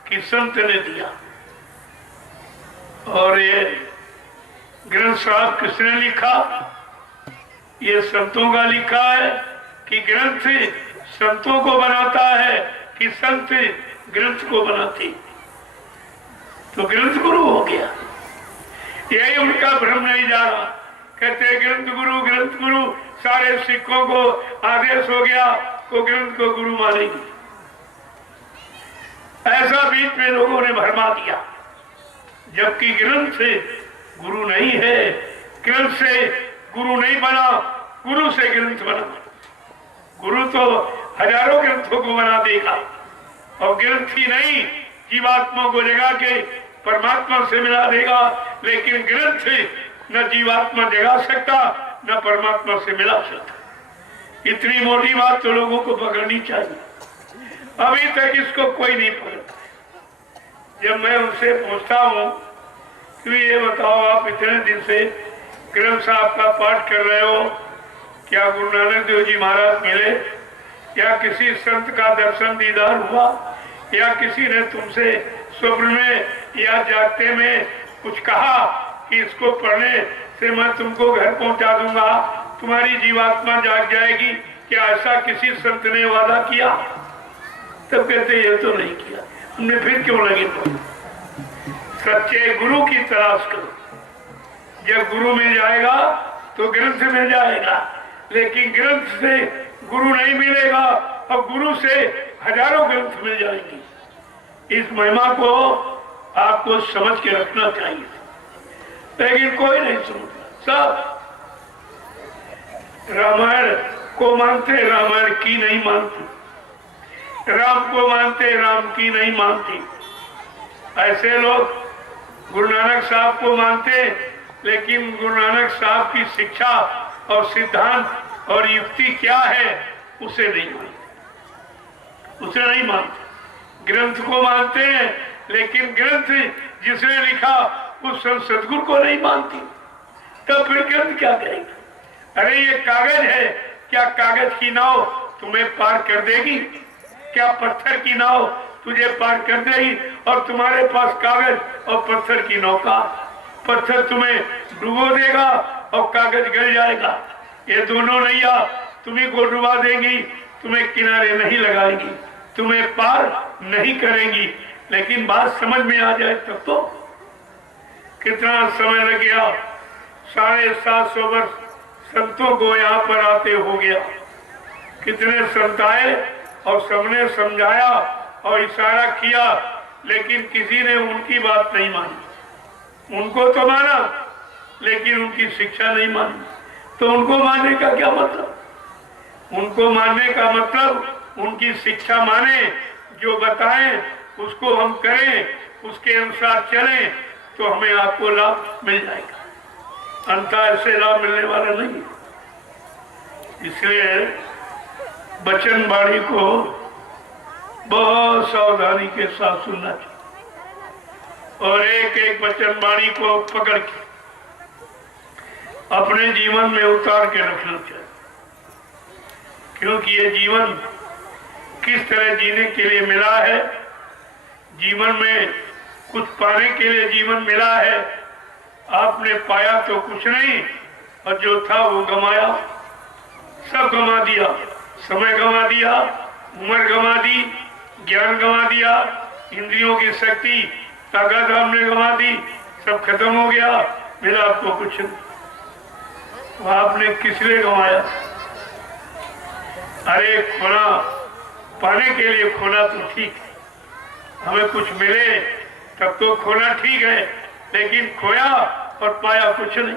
कि संत ने दिया? और ये ग्रंथ साहब किसने लिखा? ये संतों का लिखा है कि ग्रंथ संतों को बनाता है कि संत ग्रंथ को बनाते? तो ग्रंथ गुरु हो गया। यही उनका भ्रम नहीं जा रहा। कहते ग्रंथ गुरु, सारे सिखों को आदेश हो गया वो ग्रंथ को गुरु मानेंगे। ऐसा बीच में लोगों ने भरमा दिया, जबकि ग्रंथ से गुरु नहीं है, ग्रंथ से गुरु नहीं बना, गुरु से ग्रंथ बना। गुरु तो हजारों ग्रंथों को बना देगा और ग्रंथ ही नहीं जीवात्मा को जगा के परमात्मा से मिला देगा, लेकिन ग्रंथ न जीवात्मा जगा सकता न परमात्मा से मिला सकता। इतनी मोटी बात तो लोगों को पकड़नी चाहिए। अभी तक इसको कोई नहीं पकड़ता। जब मैं उनसे पूछता हूँ कि ये बताओ आप इतने दिन से ग्रंथ साहब का पाठ कर रहे हो, क्या गुरु नानक देव जी महाराज मिले या किसी संत का दर्शन दीदार हुआ या किसी ने तुमसे स्वप्न में या जागते में कुछ कहा कि इसको पढ़ने से मैं तुमको घर पहुंचा दूंगा, तुम्हारी जीवात्मा जाग जाएगी, क्या ऐसा किसी संत ने वादा किया? तब कहते ये तो नहीं किया। हमने फिर क्यों लगे? सच्चे गुरु की तलाश करो। जब गुरु मिल जाएगा तो ग्रंथ मिल जाएगा, लेकिन ग्रंथ से गुरु नहीं मिलेगा और गुरु से हजारों ग्रंथ मिल जाएंगे। इस महिमा को आपको समझ के रखना चाहिए, लेकिन कोई नहीं समझता। सब रामायण को मानते, रामायण की नहीं मानते, राम को मानते, राम की नहीं मानते। ऐसे लोग गुरु नानक साहब को मानते, लेकिन गुरु नानक साहब की शिक्षा और सिद्धांत और युक्ति क्या है उसे नहीं मानते, उसे नहीं मानते। ग्रंथ को मानते हैं, लेकिन ग्रंथ जिसने लिखा उस सदगुरु को नहीं मानती। तब फिर ग्रंथ क्या कहेंगे? अरे ये कागज है, क्या कागज की नाव तुम्हें पार कर देगी? क्या पत्थर की नाव तुझे पार कर देगी? और तुम्हारे पास कागज और पत्थर की नौका, पत्थर तुम्हें डुबो देगा और कागज गल जाएगा। ये दोनों नैया तुम्ही को डुबा देंगी, तुम्हें किनारे नहीं लगाएंगी, तुम्हें पार नहीं करेंगी। लेकिन बात समझ में आ जाए तब तो। कितना समय लग गया, 750 वर्ष संतों को यहाँ पर आते हो गया। कितने संत आए और सबने समझाया और इशारा किया, लेकिन किसी ने उनकी बात नहीं मानी। उनको तो माना, लेकिन उनकी शिक्षा नहीं मानी। तो उनको मानने का क्या मतलब? उनको मानने का मतलब उनकी शिक्षा माने, जो बताएं उसको हम करें, उसके अनुसार चलें, तो हमें आपको लाभ मिल जाएगा। अंतर ऐसे लाभ मिलने वाला नहीं है। इसलिए वचन वाणी को बहुत सावधानी के साथ सुनना चाहिए और एक एक वचन वाणी को पकड़ के अपने जीवन में उतार के रखना चाहिए। क्योंकि ये जीवन किस तरह जीने के लिए मिला है, जीवन में कुछ पाने के लिए जीवन मिला है। आपने पाया तो कुछ नहीं, और जो था वो गमाया, सब गमा दिया। समय गमा दिया, उम्र गमा दी, ज्ञान गमा दिया, इंद्रियों की शक्ति ताकत हमने गमा दी, सब खत्म हो गया, मिला आपको कुछ नहीं। आपने किस लिए गमाया? अरे खोना पाने के लिए खोना तो ठीक है, हमें कुछ मिले तब तो खोना ठीक है, लेकिन खोया और पाया कुछ नहीं,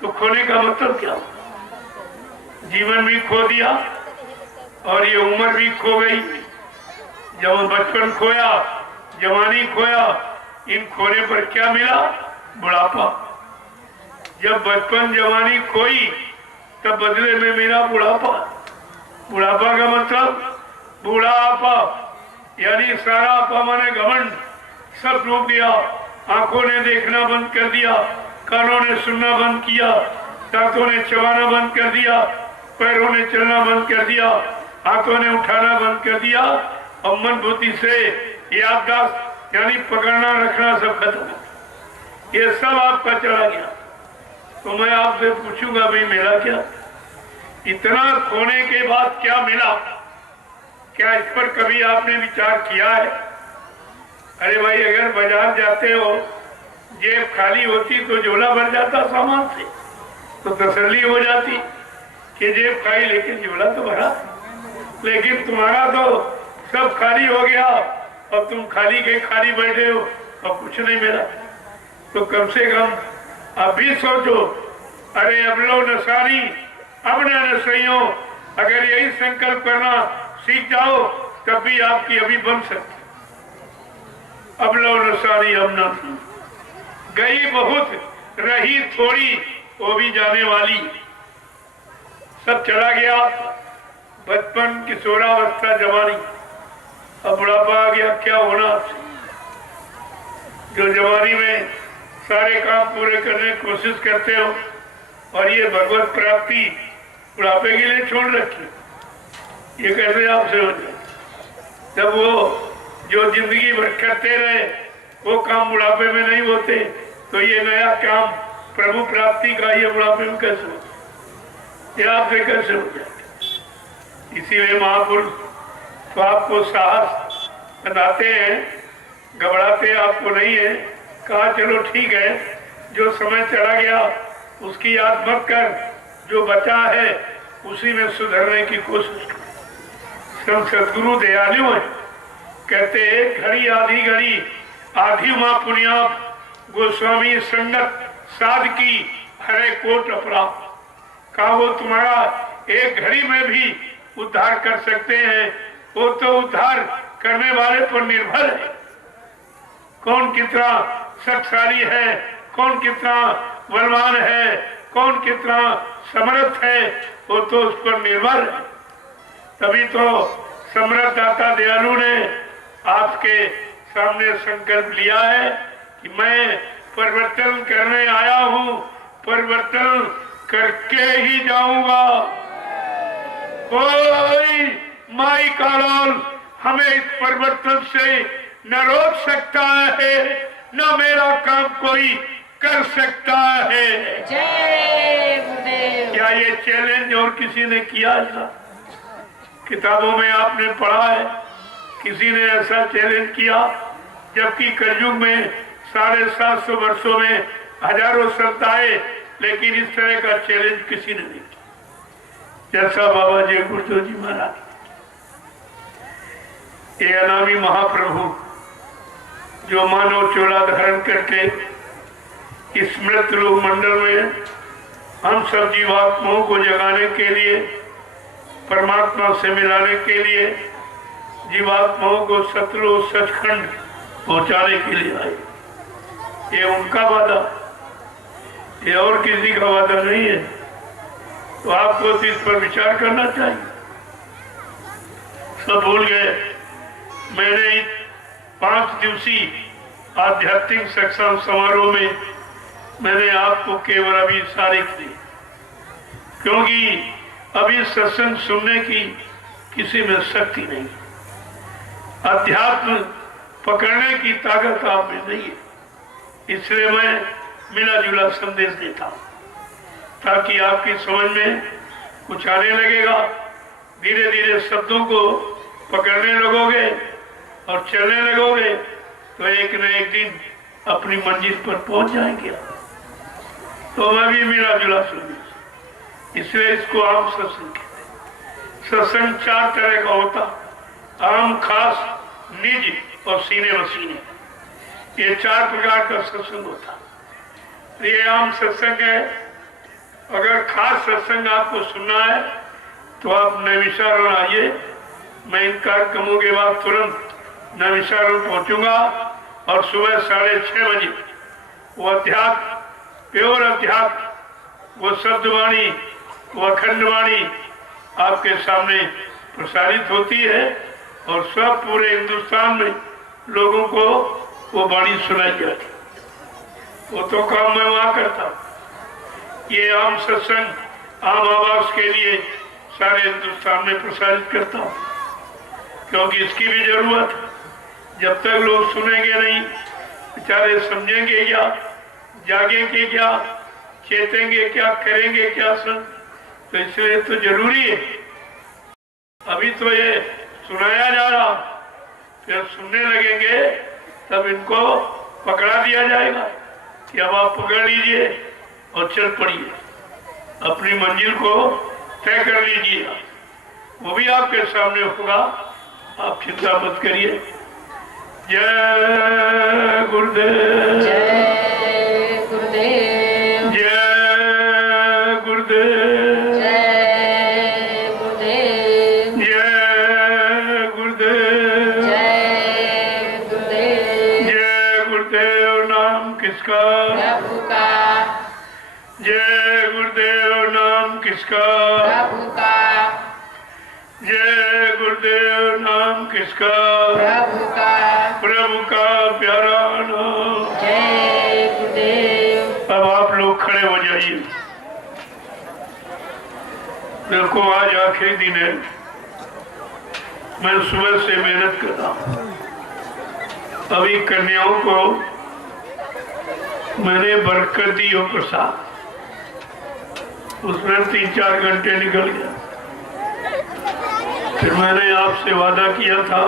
तो खोने का मतलब क्या? जीवन भी खो दिया और ये उम्र भी खो गई। जब बचपन खोया, जवानी खोया, इन खोने पर क्या मिला? बुढ़ापा। जब बचपन जवानी खोई तब बदले में मिला बुढ़ापा। बुढ़ापा का मतलब बूढ़ापा, यानी सारा आपा माने घमंड, सब डूब गया। आंखों ने देखना बंद कर दिया, कानों ने सुनना बंद किया, दांतों ने चबाना बंद कर दिया, पैरों ने चलना बंद कर दिया, हाथों ने उठाना बंद कर दिया, और मन बुद्धि से याददाश्त यानी पकड़ना रखना सब खत्म। ये सब आपका चला गया। तो मैं आपसे पूछूंगा, भाई मिला क्या? इतना खोने के बाद क्या मिला? क्या इस पर कभी आपने विचार किया है? अरे भाई, अगर बाजार जाते हो, जेब खाली होती तो झोला भर जाता सामान से, तो तसल्ली हो जाती कि जेब खाली लेकिन झोला तो भरा, लेकिन तुम्हारा तो सब खाली हो गया और तुम खाली के खाली बैठे हो और कुछ नहीं मिला। तो कम से कम अब भी सोचो, अरे अब लो नसारी अब न नसइयों, अगर यही संकल्प करना सीख जाओ तब भी आपकी अभी बन सकती। अब लो नसारी अब न गई बहुत रही थोड़ी, वो भी जाने वाली। सब चला गया, बचपन किशोरावस्था जवानी, अब बुढ़ापा आ गया। क्या होना? जो जवानी में सारे काम पूरे करने की कोशिश करते हो और ये भगवत प्राप्ति बुढ़ापे के लिए छोड़ रखी, ये कैसे आपसे हो जाए? जब वो जो जिंदगी भर करते रहे वो काम बुढ़ापे में नहीं होते, तो ये नया काम प्रभु प्राप्ति का ये बुढ़ापे में कैसे हो? ये आपसे कैसे हो जाए? इसीलिए महापुरुष तो आपको साहस बनाते हैं, घबराते आपको नहीं है। कहा चलो ठीक है, जो समय चला गया उसकी याद मत कर, जो बचा है उसी में सुधरने की कोशिश कर। सब सदगुरु दयालु है, कहते एक घड़ी आधी घड़ी आधी माँ पुण्याप, गोस्वामी संगत साध की हरे कोट अपराध। कहा वो तुम्हारा एक घड़ी में भी उद्धार कर सकते हैं, वो तो उद्धार करने वाले पर निर्भर है। कौन कितना शक्तिशाली है, कौन कितना बलवान है, कौन कितना समर्थ है, वो तो उस पर निर्भर है। तभी तो समर्थ दाता दयालु ने आपके सामने संकल्प लिया है कि मैं परिवर्तन करने आया हूँ, परिवर्तन करके ही जाऊंगा। कोई माई का लाल हमें इस परिवर्तन से न रोक सकता है, न मेरा काम कोई कर सकता है। जय गुरुदेव। क्या ये चैलेंज और किसी ने किया ऐसा? किताबों में आपने पढ़ा है किसी ने ऐसा चैलेंज किया? जबकि कलयुग में 750 वर्षों में हजारों संत आए, लेकिन इस तरह का चैलेंज किसी ने नहीं किया जैसा बाबा जय गुरुदेव जी महाराज। ये अनामी महाप्रभु जो मानव चोला धारण करके इस मृत लोक मंडल में हम सब जीवात्माओं को जगाने के लिए, परमात्मा से मिलाने के लिए, जीवात्माओं को सतलोक सचखंड पहुंचाने के लिए आए। ये उनका वादा, ये और किसी का वादा नहीं है। तो आपको इस पर विचार करना चाहिए। सब भूल गए। मैंने 5 दिवसीय आध्यात्मिक सत्संग समारोह में मैंने आपको केवल अभी इशारे किए, क्योंकि अभी सत्संग सुनने की किसी में शक्ति नहीं, अध्यात्म पकड़ने की ताकत आप में नहीं है। इसलिए मैं मिला जुला संदेश देता हूँ, ताकि आपकी समझ में कुछ आने लगेगा। धीरे धीरे शब्दों को पकड़ने लगोगे और चलने लगोगे तो एक न एक दिन अपनी मंजिल पर पहुंच जाएंगे। तो मैं भी मिला जुला संदेश, इसलिए इसको आम सत्संग कहते हैं। सत्संग 4 तरह का होता, आम, खास, निज और सीने मसीने। ये 4 प्रकार का सत्संग होता। ये आम सत्संग है। अगर खास सत्संग आपको सुनना है तो आप नैमिषारण्य आइए। मैं इन कार्यक्रमों के बाद तुरंत नैमिषारण्य पहुंचूंगा और सुबह 6:30 बजे वो अध्यात्म, प्योर अध्यात्म, वो शब्दवाणी, वो अखंड वाणी आपके सामने प्रसारित होती है और सब पूरे हिंदुस्तान में लोगों को वो वाणी सुनाई जाती। वो तो काम मैं वहां करता हूँ। ये आम सत्संग आम आवाज के लिए सारे हिंदुस्तान में प्रसारित करता हूँ, क्योंकि इसकी भी जरूरत है। जब तक लोग सुनेंगे नहीं, बेचारे समझेंगे क्या, जागेंगे क्या, चेतेंगे क्या, करेंगे क्या सुन। तो इसलिए तो जरूरी है। अभी तो ये सुनाया जा रहा, फिर सुनने लगेंगे तब इनको पकड़ा दिया जाएगा कि अब आप पकड़ लीजिए और चल पड़िए। अपनी मंजिल को तय कर लीजिए, वो भी आपके सामने होगा, आप चिंता मत करिए। जय गुरुदेव, जय गुरुदेव, जय गुरुदेव, जय गुरुदेव, जय गुरुदेव, जय गुरुदेव। जय गुरुदेव नाम किसका, प्रभु का, जय गुरुदेव नाम किसका, प्रभु का, जय गुरुदेव नाम किसका, प्रभु का, प्रभु का प्यारा नाम। जय गुरुदेव। अब आप लोग खड़े हो जाइए। देखो आज आखिरी दिन है, मैं सुबह से मेहनत कर रहा हूं। अभी कन्याओं को मैंने बरकत दी हो प्रसाद, उसमें 3-4 घंटे निकल गया। फिर मैंने आपसे वादा किया था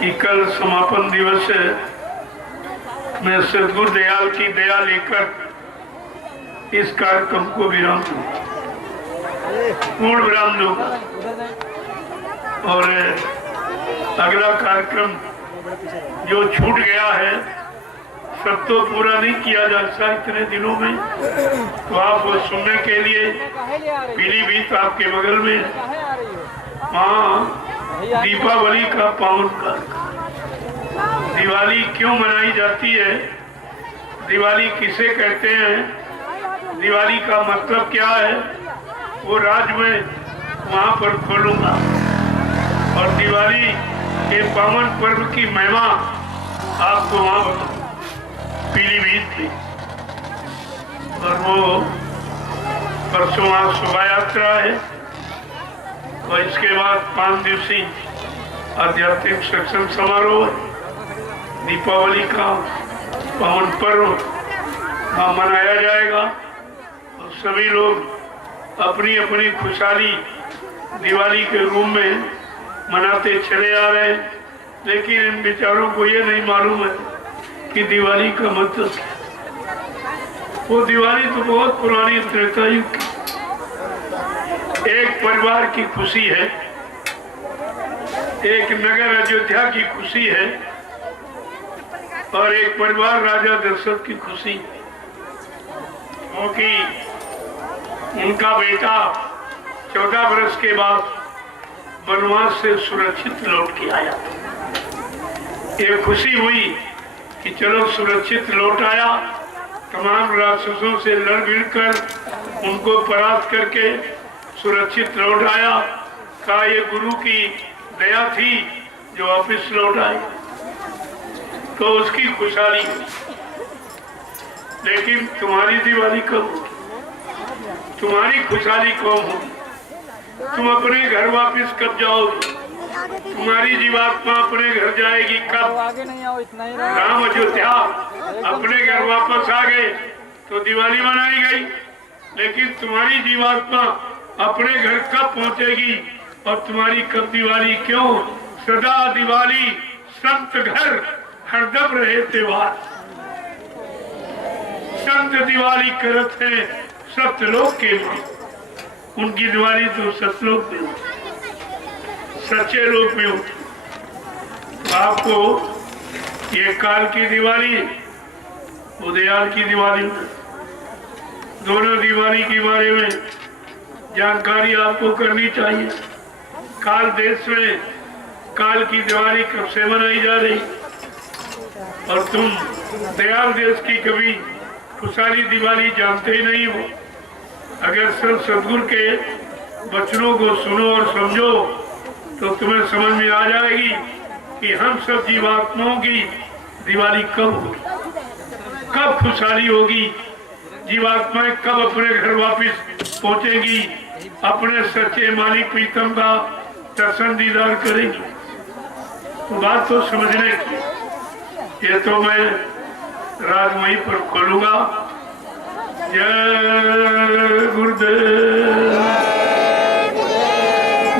कि कल समापन दिवस है, मैं सदगुरु दयाल की दया लेकर इस कार्यक्रम को विराम दूंगा, पूर्ण विराम दूंगा। और अगला कार्यक्रम जो छूट गया है सब तो पूरा नहीं किया जा सकता इतने दिनों में, तो आप वो सुनने के लिए पीलीभीत आपके बगल में, वहाँ दीपावली का पावन कार्यक्रम। दिवाली क्यों मनाई जाती है, दिवाली किसे कहते हैं, दिवाली का मतलब क्या है, वो राज में वहाँ पर खोलूंगा। और दिवाली के पावन पर्व की महिमा आपको वहाँ बताऊंगा पीलीभीत थी। और वो परसों वहाँ शोभा यात्रा है, और इसके बाद 5 दिवसीय आध्यात्मिक सत्संग समारोह है। दीपावली का पावन पर्व वहाँ मनाया जाएगा, और सभी लोग अपनी अपनी खुशहाली दिवाली के रूप में मनाते चले आ रहे हैं। लेकिन इन बेचारों को ये नहीं मालूम है कि दिवाली का मतलब क्या है। वो दिवाली तो बहुत पुरानी त्रेता युग की एक परिवार की खुशी है, एक नगर अयोध्या की खुशी है, और एक परिवार राजा दशरथ की खुशी, क्योंकि उनका बेटा 14 वर्ष के बाद वनवास से सुरक्षित लौट के आया। ये खुशी हुई कि चलो सुरक्षित लौट आया, तमाम राक्षसों से लड़ भिड़ कर उनको परास्त करके सुरक्षित लौट आया। कहा ये गुरु की दया थी जो वापिस लौट आए, तो उसकी खुशहाली। लेकिन तुम्हारी दिवाली कब होगी, तुम्हारी खुशहाली कब होगी, तुम अपने घर वापिस कब जाओगे, तुम्हारी जीवात्मा अपने घर जाएगी कब। राम अयोध्या अपने घर वापस आ गए तो दिवाली मनाई गई, लेकिन तुम्हारी जीवात्मा अपने घर कब पहुंचेगी और तुम्हारी कब दिवाली। क्यों सदा दिवाली संत घर हरदम रहे त्योहार। संत दिवाली करते हैं सत्यलोक के लिए, उनकी दिवाली तो सतलोक में होती, सच्चे लोक में होती। तो आपको ये काल की दिवाली, उदयाल की दिवाली, दोनों दिवाली के बारे में जानकारी आपको करनी चाहिए। काल देश में काल की दिवाली कब से मनाई जा रही, और तुम दयाल देश की कभी खुशहाली दिवाली जानते ही नहीं हो। अगर सब सदगुरु के वचनों को सुनो और समझो तो तुम्हें समझ में आ जाएगी कि हम सब जीवात्माओं की दिवाली कब होगी, कब खुशहाली होगी, जीवात्माएं कब अपने घर वापस पहुंचेगी, अपने सच्चे मालिक प्रीतम का दर्शन दीदार करेंगी। तो बात तो समझने की, ये तो मैं राज वहीं पर खोलूंगा। जय गुरुदेव,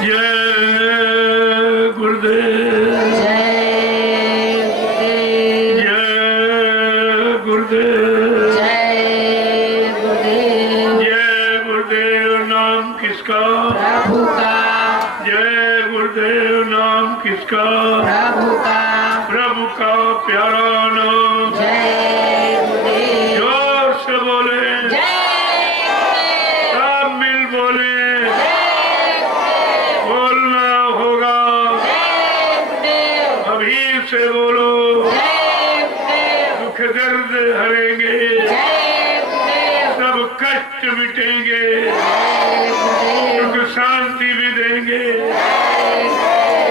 जय गुरुदेव, जय गुरुदेव, जय गुरुदेव, जय गुरुदेव, किसका? प्रभु का प्यारा नाम। जय गुरुदेव जोर से बोले, जय गुरुदेव सब मिल बोले, जय गुरुदेव बोलना होगा, जय गुरुदेव अभी से बोलो। जय गुरुदेव दुख दर्द हरेंगे, जय गुरुदेव सब कष्ट मिटेंगे, जय गुरुदेव सुख शांति भी देंगे। जय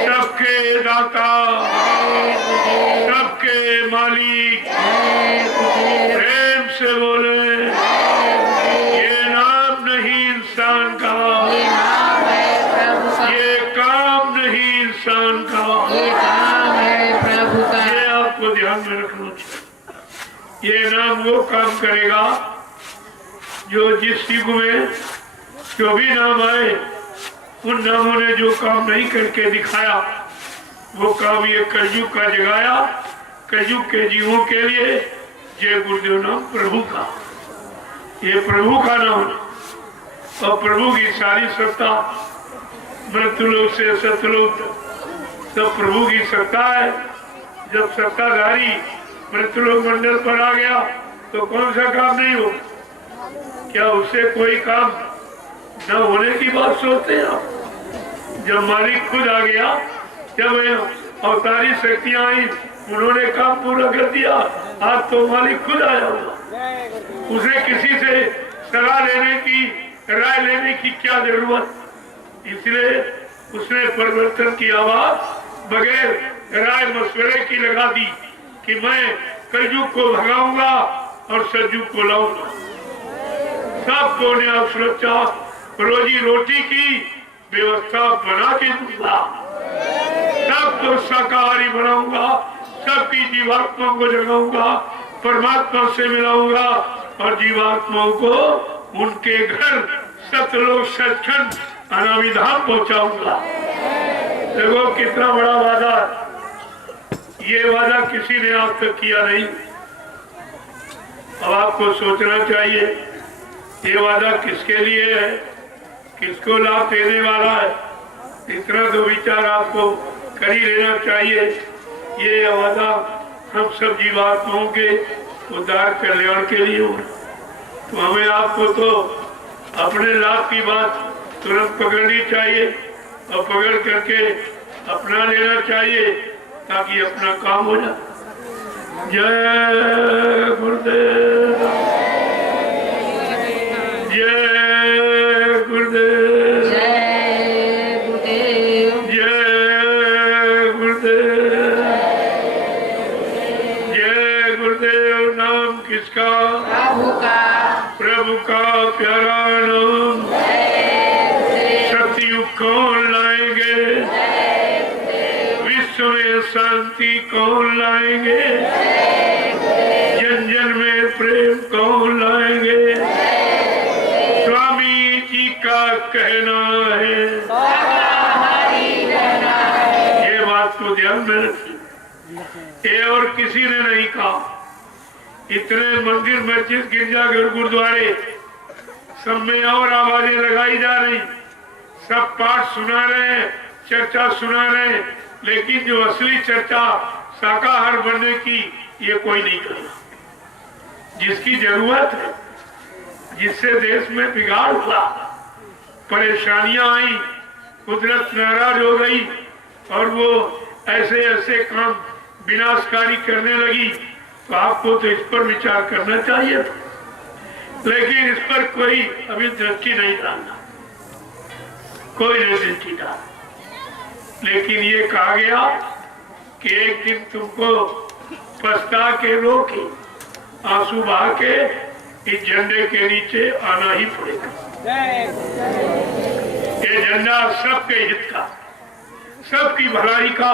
सबके दाता, गुरुदेव सबके मालिक, जय गुरुदेव प्रेम से बोले। ये नाम नहीं इंसान का, ये नाम है प्रभु का ये काम नहीं इंसान का, ये काम है प्रभु का ये आपको ध्यान में रखना चाहिए। ये नाम वो काम करेगा जो जिस युग में जो भी नाम आए, उन नामों ने जो काम नहीं करके दिखाया, वो काम ये कलयुग का जगाया। कलयुग के जीवों के लिए जय गुरुदेव नाम प्रभु का, ये प्रभु का नाम। और प्रभु की सारी सत्ता मृत्युलोक से सतलोक सब प्रभु की सत्ता है। जब सत्ताधारी मृत्युलोक मंडल पर आ गया तो कौन सा काम नहीं हो? क्या उससे कोई काम न होने की बात सोचते हैं आप? जब मालिक खुद आ गया, जब अवतारी शक्तियां आई, उन्होंने काम पूरा कर दिया। आज तो मालिक खुद आया होगा, उसे किसी से सलाह लेने की, राय लेने की क्या जरूरत? इसलिए उसने परिवर्तन की आवाज बगैर राय मशवरे की लगा दी कि मैं कलयुग को भगाऊंगा और सतयुग को लाऊंगा। सबको न्याय, सुरक्षा, रोजी रोटी की व्यवस्था बना के दूंगा, सबको शाकाहारी बनाऊंगा, सबकी जीवात्मा को जगाऊंगा, परमात्मा से मिलाऊंगा और जीवात्माओं को उनके घर सतलोक सचखंड अनामी धाम पहुंचाऊंगा। देखो कितना बड़ा वादा, ये वादा किसी ने आज तक किया नहीं। अब आपको सोचना चाहिए ये वादा किसके लिए है, किसको लाभ देने वाला है। इतना तो विचार आपको कर ही लेना चाहिए। ये वादा हम सब जीवात्माओं के उद्धार कल्याण के लिए हो, तो हमें आपको तो अपने लाभ की बात तुरंत पकड़नी चाहिए और पकड़ करके अपना लेना चाहिए ताकि अपना काम हो जाए। जय गुरुदेव, जय गुरुदेव, जय गुरुदेव जय गुरुदेव, जय गुरुदेव। नाम किसका? प्रभु का प्रभु का प्यारा नाम। सतयुग कौन लाएंगे, विश्व में शांति कौन लाएंगे, जन जन में प्रेम कौन लाएंगे? स्वामी जी का कहना है, ये बात को ध्यान में रखिए। ये और किसी ने नहीं कहा। इतने मंदिर, मस्जिद, गिरजाघर, गुरुद्वारे सब में और आवाजें लगाई जा रही, सब पाठ सुना रहे हैं, चर्चा सुना रहे हैं, लेकिन जो असली चर्चा शाकाहार बनने की, ये कोई नहीं कर रहा। जिसकी जरूरत है, जिससे देश में बिगाड़ हुआ, परेशानियां आई, कुदरत नाराज हो गई और वो ऐसे ऐसे काम विनाशकारी करने लगी, तो आपको तो इस पर विचार करना चाहिए था। लेकिन इस पर कोई अभी दृष्टि नहीं डालना, कोई नहीं दृष्टि डाल। लेकिन ये कहा गया कि एक दिन तुमको पछता के रो के, आंसू बहा के इस झंडे के नीचे आना ही पड़ेगा। ये झंडा सबके हित का, सबकी भलाई का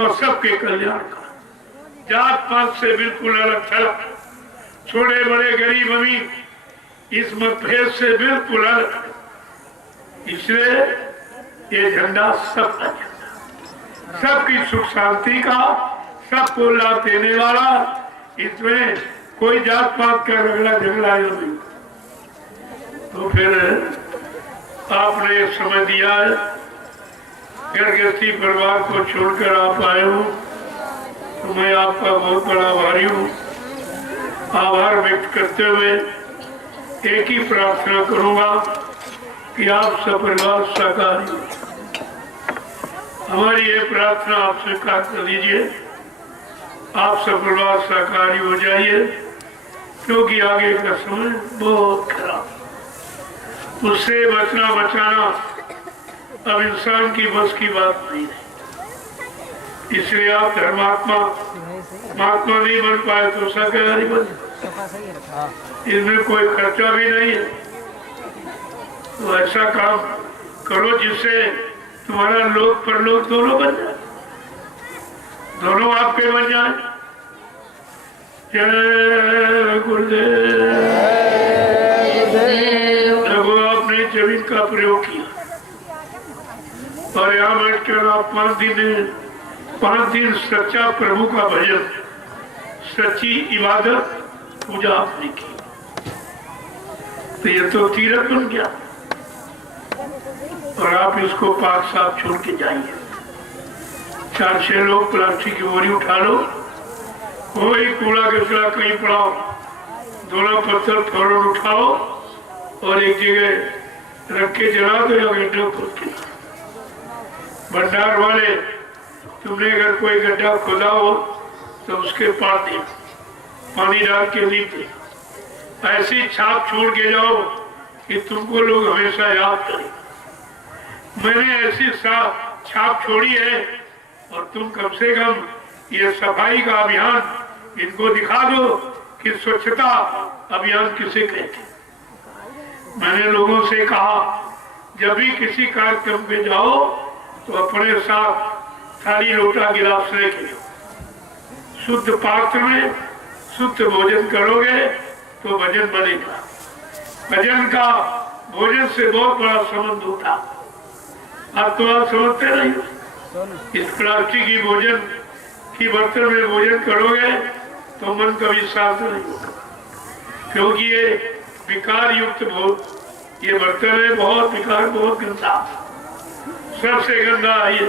और सबके कल्याण का, जात पात से बिल्कुल अलग थलग, छोटे बड़े गरीब अमीर इस मतभेद से बिल्कुल अलग। इसलिए ये झंडा सबका झंडा, सबकी सुख शांति का, सबको लाभ देने वाला। इसमें कोई जात पात का रगड़ा झगड़ा नहीं। तो फिर आपने समझ दिया है घर गृहस्थी परिवार को छोड़कर आप आए हो, तो मैं आपका बहुत बड़ा आभारी हूँ। आभार व्यक्त करते हुए एक ही प्रार्थना करूंगा कि आप सपरिवार साकारी हो। हमारी ये प्रार्थना आप स्वीकार कर लीजिए, आप सपरिवार साकारी हो जाइए, क्योंकि आगे का समय बहुत खराब। उससे बचना बचाना अब इंसान की बस की बात नहीं है। इसलिए आप धर्मात्मा महात्मा नहीं बन पाए तो शाकाहारी बन, इसमें कोई खर्चा भी नहीं है। तो ऐसा काम करो जिससे तुम्हारा लोक परलोक दोनों बन जाए, दोनों आपके बन जाए। जय गुरुदेव। देखो आपने जमीन का प्रयोग किया और यहाँ बैठकर आप 5 दिन सच्चा प्रभु का भजन, सच्ची इबादत पूजा आपने की, तो ये तो तीरथ बन गया। और आप इसको पाक साफ छोड़ के जाइए। 4-6 लोग प्लास्टिक की बोरी उठा लो, कोई कूड़ा कचरा कहीं पड़ाओ, दोनों पत्थर थोड़ा उठाओ और एक जगह रख के जला दो या गड्ढा खोद के। भंडार वाले, तुमने अगर कोई गड्ढा खोदा हो तो उसके पास दे, पानी डाल के लीजिए। ऐसी छाप छोड़ के जाओ कि तुमको लोग हमेशा याद करें। मैंने ऐसी छाप छोड़ी है और तुम कम से कम ये सफाई का अभियान इनको दिखा दो कि स्वच्छता अभियान किसे कहते। मैंने लोगों से कहा, जब भी किसी कार्यक्रम पे जाओ तो अपने साथ थाली लोटा गिलास लेके जाओ। शुद्ध पात्र में शुद्ध भोजन करोगे तो भजन बनेगा। भजन का भोजन से बहुत बड़ा संबंध होता। आप तो आप समझते नहीं। इस प्लास्टिक की भोजन की बर्तन में भोजन करोगे तो मन कभी शांत नहीं होगा, क्योंकि ये विकार युक्त ये बर्तन है, बहुत विकार, बहुत गंदा, सबसे गंदा है।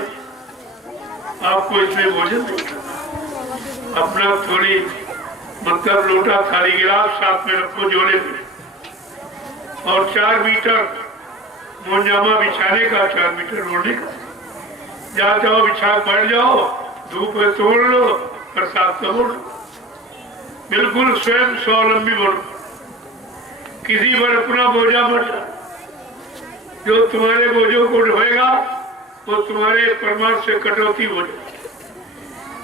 आपको इसमें भोजन नहीं करना। अपना थोड़ी मतलब लोटा थाली गिलास साथ में रखो जोड़े में, और 4 मीटर मोजामा बिछाने का, 4 मीटर ओढ़ने का। जहाँ जाओ बिछा बैठ जाओ, धूप में तोड़ लो, प्रसाद का बोलो। बिल्कुल स्वयं स्वावलंबी बनो, किसी पर अपना बोझा मत डालो। जो तुम्हारे बोझों को ढोएगा वो तुम्हारे परमार्थ से कटौती हो जाए।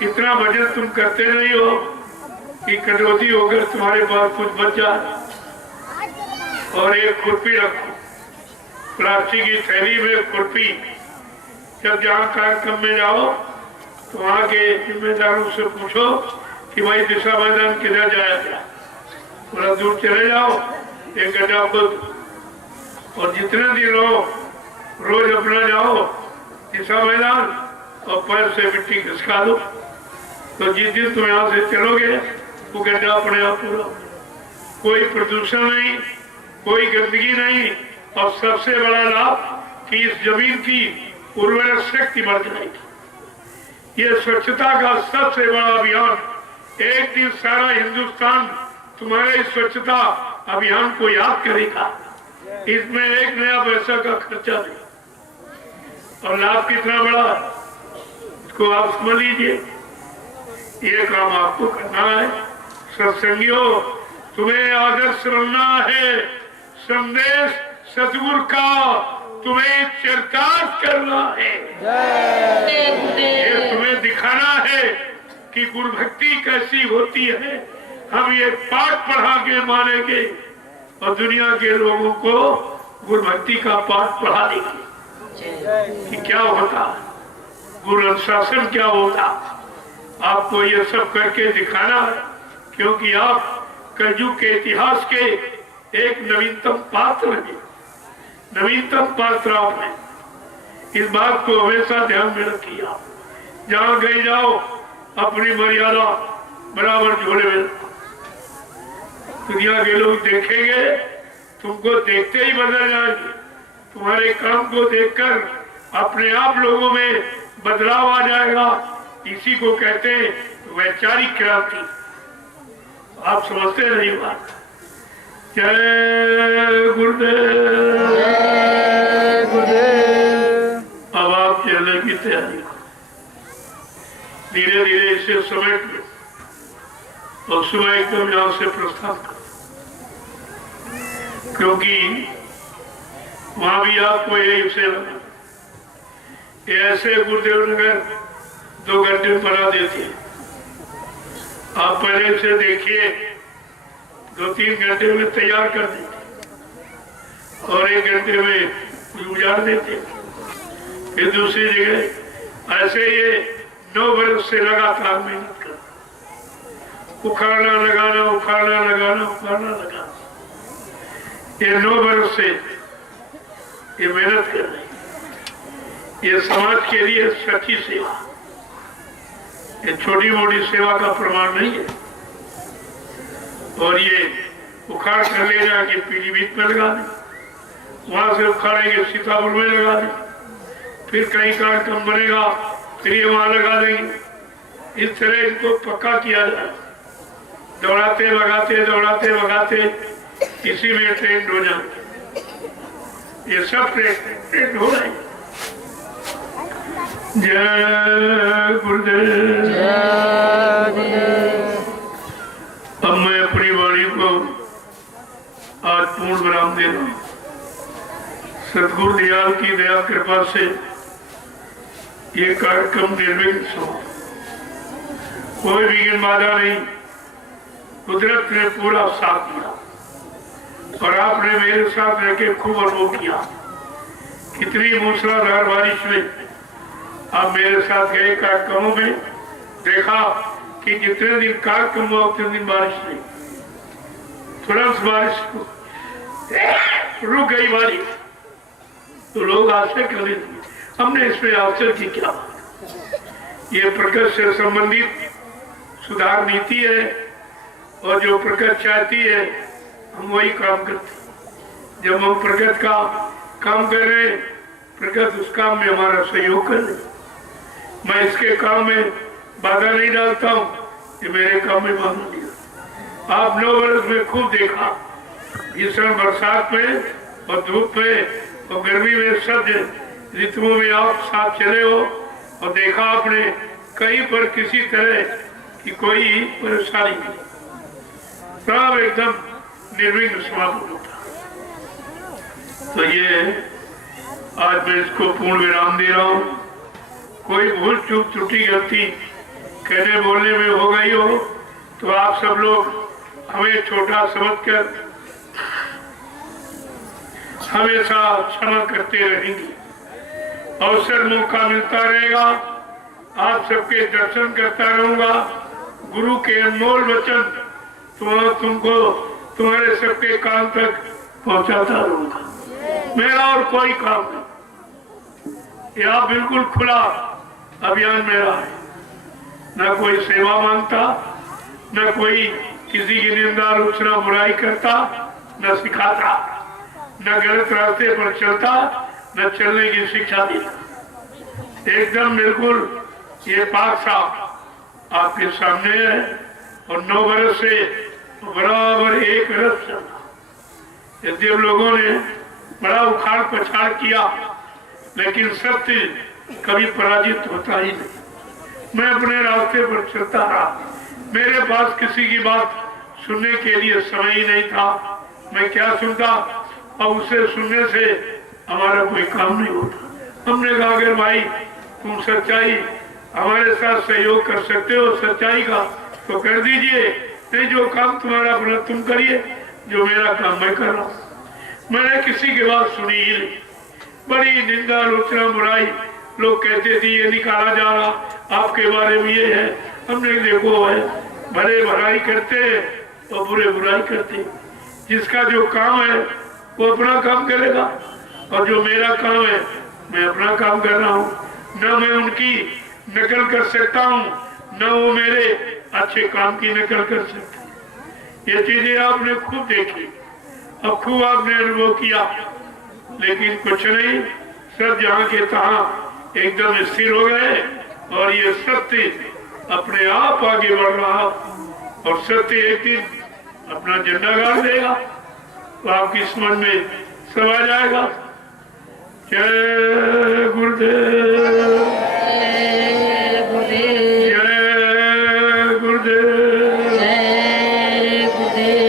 इतना भजन तुम करते नहीं हो कि कटौती होकर तुम्हारे पास कुछ बच जाए। और एक खुरपी रखो, प्लास्टिक की थैली में खुरपी। जब जहाँ कार्यक्रम में जाओ तो वहाँ के जिम्मेदारों से पूछो कि भाई दिशा मैदान किधर जाया गया। थोड़ा दूर चले जाओ, एक गड्ढा खोद, और जितने दिन रहो रोज अपना जाओ दिशा मैदान और पैर से मिट्टी खिसका दो। तो जिस दिन तुम यहाँ से चलोगे वो गड्ढा अपने आप पूरा, कोई प्रदूषण नहीं, कोई गंदगी नहीं, और सबसे बड़ा लाभ कि इस जमीन की उर्वरक शक्ति बढ़ जाएगी। ये स्वच्छता का सबसे बड़ा अभियान। एक दिन सारा हिंदुस्तान तुम्हारे इस स्वच्छता अभियान को याद करेगा। इसमें एक नया पैसा का खर्चा नहीं, और लाभ कितना बड़ा इसको आप समझ लीजिए। ये काम आपको करना है। सत्संगियों, तुम्हें आदर्श बनना है। संदेश सतगुरु का तुम्हें चरितार्थ करना है। ये तुम्हें दिखाना है कि गुरु भक्ति कैसी होती है। हम ये पाठ पढ़ा के मानेंगे और दुनिया के लोगों को गुरु भक्ति का पाठ पढ़ा देंगे कि क्या होता, गुरु अनुशासन क्या होता। आपको ये सब करके दिखाना है, क्योंकि आप कलयुग के इतिहास के एक नवीनतम पात्र हैं। नवीनतम पात्र आप हैं। इस बात को हमेशा ध्यान में रखिए। आप जहाँ गए जाओ अपनी मर्यादा बराबर झोले में रखो। दुनिया के लोग देखेंगे, तुमको देखते ही बदल जाएंगे। तुम्हारे काम को देखकर अपने आप लोगों में बदलाव आ जाएगा। इसी को कहते हैं वैचारिक क्रांति। आप समझते नहीं बात। जय गुरुदेव। जय गुरुदेव। अब आप चलने की तैयारी करो, धीरे धीरे इसे समेट लो और सुबह एकदम यहां से प्रस्थान करो, क्योंकि वहां भी आपको यही से लगा ऐसे गुरुदेव नगर 2 घंटे बना देते हैं। आप पहले से देखिए 2-3 घंटे में तैयार कर देते और 1 घंटे में उजाड़ देते। फिर दूसरी जगह ऐसे ये 9 बरस से लगातार मेहनत कर, उखाड़ना लगाना उखाड़ना लगाना उखाड़ना लगाना, ये 9 बरस से ये मेहनत कर रहे। ये समाज के लिए सच्ची सेवा, ये छोटी मोटी सेवा का प्रमाण नहीं है। और ये उखाड़ कर ले जाके पीलीभीत में लगा दें, वहां से उखाड़ेंगे सीतापुर में लगा दें, फिर कहीं कार्यक्रम बनेगा फिर ये वहां लगा देंगे। इस तरह इनको पक्का किया जाए। दौड़ाते भगाते इसी में ट्रेंड हो जाए। ये सब ट्रेंड हो रहे हैं। जय गुरुदेव। जय गुरुदेव। अब मैं अपनी वाणी को आज पूर्ण विराम दे रहा हूँ। सतगुरु दयाल की दया कृपा से ये कार्यक्रम निर्विघ्न हो, कोई विघ्न बाधा नहीं। कुदरत ने पूरा साथ दिया और आपने मेरे साथ रह के खूब अनुभव किया। कितनी मूसलाधार बारिश में आप मेरे साथ गए कार्यक्रमों में, देखा कि जितने दिन कार्यक्रम हुआ उतने दिन बारिश नहीं, तुरंत बारिश रुक गई बारिश, तो लोग आश्चर्य कर रहे थे। हमने इसमें आश्चर्य की क्या बात। ये प्रकृति से संबंधित सुधार नीति है और जो प्रकृति चाहती है हम वही काम करते। जब हम प्रकृति का काम कर रहे हैं, प्रकृति उस काम में हमारा सहयोग कर रही। मैं इसके काम में बाधा नहीं डालता हूँ, ये मेरे काम में बाधा दिया। आप 9 बरस में खूब देखा, भीषण बरसात में और धूप में और गर्मी में सब ऋतुओं में आप साथ चले हो और देखा आपने कहीं पर किसी तरह की कोई परेशानी नहीं, सब एकदम निर्विघ्न समाप्त होता। तो ये आज मैं इसको पूर्ण विराम दे रहा हूँ। कोई भूल चूक त्रुटि गलती कहने बोलने में हो गई हो तो आप सब लोग हमें छोटा समझकर हमेशा क्षमा करते रहेंगे। अवसर मौका मिलता रहेगा, आप सबके दर्शन करता रहूंगा। गुरु के अनमोल वचन तुमको तुम्हारे सबके काम तक पहुंचाता रहूंगा। मेरा और कोई काम नहीं, यह बिल्कुल खुला अभियान मेरा है। न कोई सेवा मांगता, न कोई किसी की निंदा आलोचना बुराई करता, न सिखाता, न गलत रास्ते पर चलता, न चलने की शिक्षा देता। एकदम बिल्कुल ये पाक साफ आपके सामने है और 9 बरस से बराबर एक रस चला। यद्यप लोगों ने बड़ा उखाड़ पछाड़ किया, लेकिन सत्य कभी पराजित होता ही नहीं। मैं अपने रास्ते पर चलता रहा। मेरे पास किसी की बात सुनने के लिए समय ही नहीं था। मैं क्या सुनता और उसे सुनने से हमारा कोई काम नहीं होता। हमने कहा अगर भाई तुम सच्चाई हमारे साथ सहयोग कर सकते हो सच्चाई का तो कर दीजिए, नहीं जो काम तुम्हारा अपना तुम करिए, जो मेरा काम मैं कर रहा हूँ। मैंने किसी की बात सुनी ही नहीं। बड़ी निंदा आलोचना बुराई लोग कहते थे ये निकाला जा रहा आपके बारे में ये है। हमने देखो है भले भलाई करते तो बुरे बुराई करते। जिसका जो काम है वो अपना काम करेगा और जो मेरा काम है मैं अपना काम कर रहा हूँ। न मैं उनकी नकल कर सकता हूँ, न वो मेरे अच्छे काम की नकल कर सकते। ये चीजें आपने खूब देखी और खूब आपने अनुभव किया, लेकिन कुछ नहीं, सब जहाँ के तहाँ एकदम स्थिर हो गए और ये सत्य अपने आप आगे बढ़ रहा और सत्य एक दिन अपना झंडा गाड़ देगा तो आपकी समझ में सब आ जाएगा। जय गुरुदेव, जय गुरुदेव, जय गुरुदेव, जय गुरुदेव।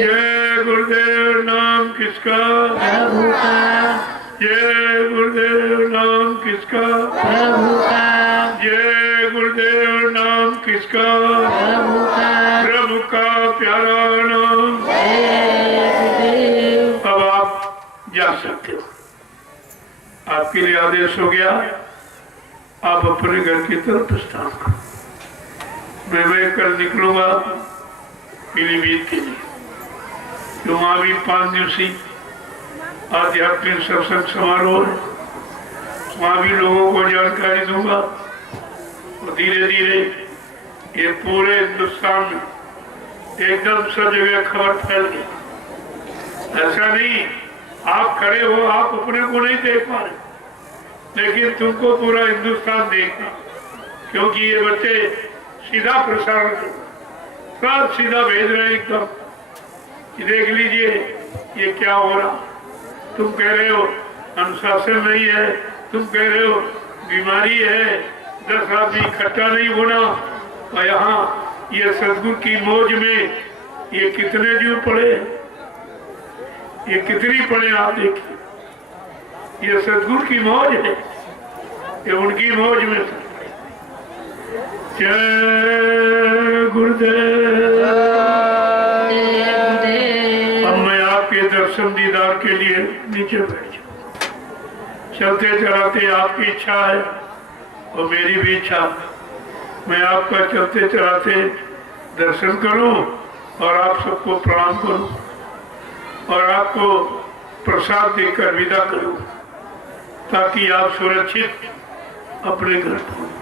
जय गुरुदेव। नाम किसका? प्रभु का, जय गुरुदेव। नाम किसका? प्रभु का, जय गुरुदेव। नाम किसका? प्रभु का, प्रभु का प्यारा नाम। जय गुरुदेव। अब आप जा सकते हो, आपके लिए आदेश हो गया। आप अपने घर की तरफ प्रस्थान करो। मैं कल निकलूंगा पीलीभीत के लिए, तो वहाँ भी 5 दिवसीय आध्यात्मिक सत्संग समारोह है। वहाँ भी लोगों को जानकारी दूंगा और धीरे धीरे ये पूरे हिंदुस्तान में एकदम सब जगह खबर फैल गई। ऐसा नहीं आप खड़े हो, आप अपने को नहीं देख पा रहे, लेकिन तुमको पूरा हिंदुस्तान देखना, क्योंकि ये बच्चे सीधा प्रसारण सब सीधा भेज रहे हैं एकदम। देख लीजिए ये क्या हो रहा। तुम कह रहे हो अनुशासन नहीं है, तुम कह रहे हो बीमारी है, 10 आदमी इकट्ठा नहीं होना, और यहाँ ये सदगुरु की मौज में ये कितने जीव पड़े, ये कितनी पड़े आप देखिए। ये सदगुरु की मौज है, ये उनकी मौज में। जय गुरुदेव। अब मैं आपके दर्शन दीदार के लिए नीचे बैठ जाऊं। चलते चलाते आपकी इच्छा है और मेरी भी इच्छा, मैं आपका चलते चलाते दर्शन करूं और आप सबको प्रणाम करूं और आपको प्रसाद देकर विदा करूं, ताकि आप सुरक्षित अपने घर पहुंचे।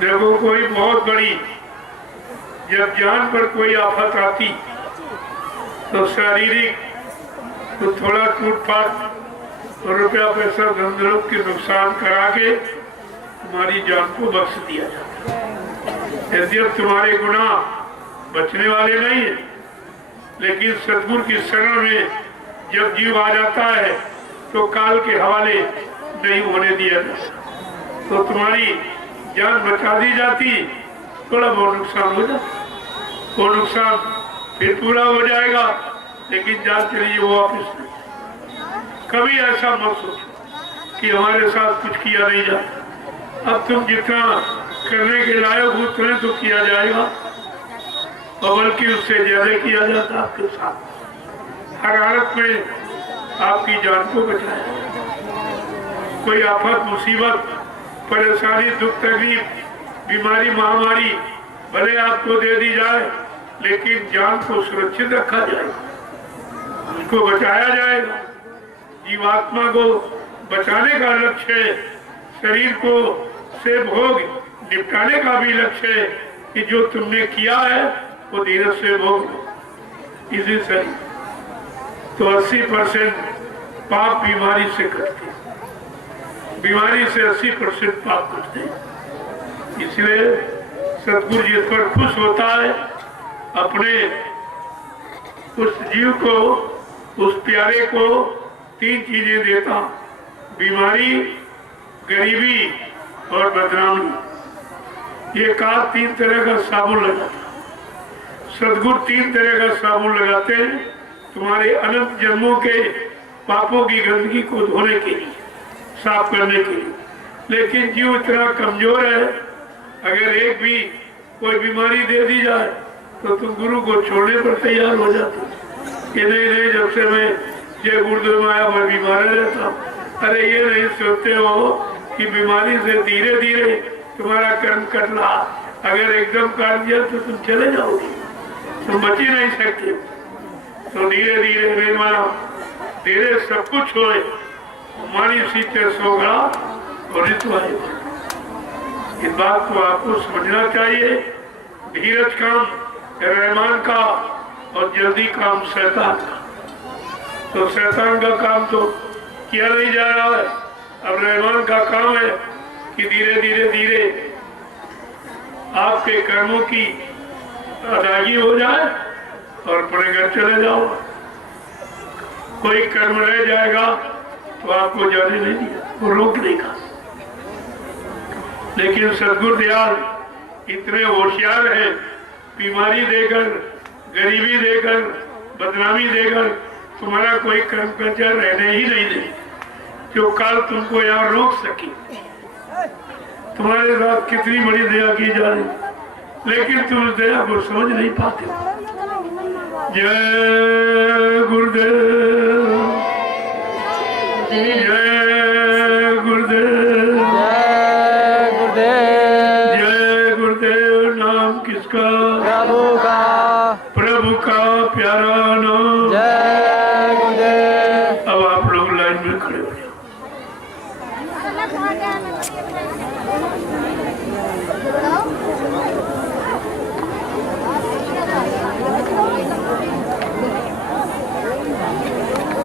देखो कोई बहुत बड़ी जब जान पर कोई आफत आती तो शारीरिक तो थोड़ा टूटफाट और रुपया पैसा धन दौलत के नुकसान करा के हमारी जान को बख्श दिया जाता है। यद्यप तुम्हारे गुनाह बचने वाले नहीं है, लेकिन सदगुरु की शरण में जब जीव आ जाता है तो काल के हवाले नहीं होने दिया जाता, तो तुम्हारी जान बचा दी जाती, थोड़ा बहुत नुकसान हो जाता, वो नुकसान फिर पूरा हो जाएगा, लेकिन जान चलिए वो वापिस नहीं। कभी ऐसा मत सोचो कि हमारे साथ कुछ किया नहीं जाता। अब तुम जितना करने के लायक हो उतना तो किया जाएगा, और बल्कि उससे ज्यादा किया जाता आपके साथ। हर हालत में आपकी जान को बचाया। कोई आफत, मुसीबत, परेशानी, दुख, तकलीफ, बीमारी, महामारी भले आपको दे दी जाए, लेकिन जान को सुरक्षित रखा जाएगा, उसको बचाया जाएगा। जीवात्मा को बचाने का लक्ष्य है, शरीर को से भोग निपटाने का भी लक्ष्य है कि जो तुमने किया है वो धीरज से भोग। इसी से तो 80% पाप बीमारी से कटते, बीमारी से 80% पाप कटते। इसलिए सतगुरु जिस पर खुश होता है, अपने उस जीव को, उस प्यारे को 3 चीजें देता: बीमारी, गरीबी और बदनामी। ये कहा 3 तरह का साबुन लगाता। सदगुरु 3 तरह का साबुन लगाते हैं तुम्हारे अनंत जन्मों के पापों की गंदगी को धोने के लिए, साफ करने के लिए। लेकिन जीव इतना कमजोर है, अगर एक भी कोई बीमारी दे दी जाए तो तुम गुरु को छोड़ने पर तैयार हो जाते कि नहीं, जब से मैं जय गुरुदेव में आया मैं बीमार रहता हूँ। अरे ये नहीं सोचते हो कि बीमारी से धीरे धीरे तुम्हारा कर्म कट रहा, अगर एकदम काट दिया तो तुम चले जाओगे, तुम बच ही नहीं सकते। तो धीरे धीरे मेहमान धीरे सब कुछ होए, हमारी सीते सोगा और ऋतु आए। इस बात को आपको समझना चाहिए। धीरज काम रहमान का और जल्दी काम शैतान का। तो शैतान का काम तो किया नहीं जा रहा है, अब रहमान का काम है कि धीरे धीरे धीरे आपके कर्मों की अदायगी हो जाए और अपने घर चले जाओ। कोई कर्म रह जाएगा तो आपको जाने नहीं दिया, वो रोक देगा। लेकिन सदगुरु दयाल इतने होशियार हैं, बीमारी देकर, गरीबी देकर, बदनामी देकर तुम्हारा कोई कर्म कर्जा रहने ही नहीं दे, जो कल तुमको यहाँ रोक सके। तुम्हारे साथ कितनी बड़ी दया की जा रही, लेकिन तुम उस दया को समझ नहीं पाते। जय गुरुदेव, जय गुरुदेव, जय गुरुदेव, जय गुरुदेव। नाम किसका? प्रभु का, प्रभु का प्यारा नाम। जय गुरुदेव। अब आप लोग लाइन में खड़े हो जाओ।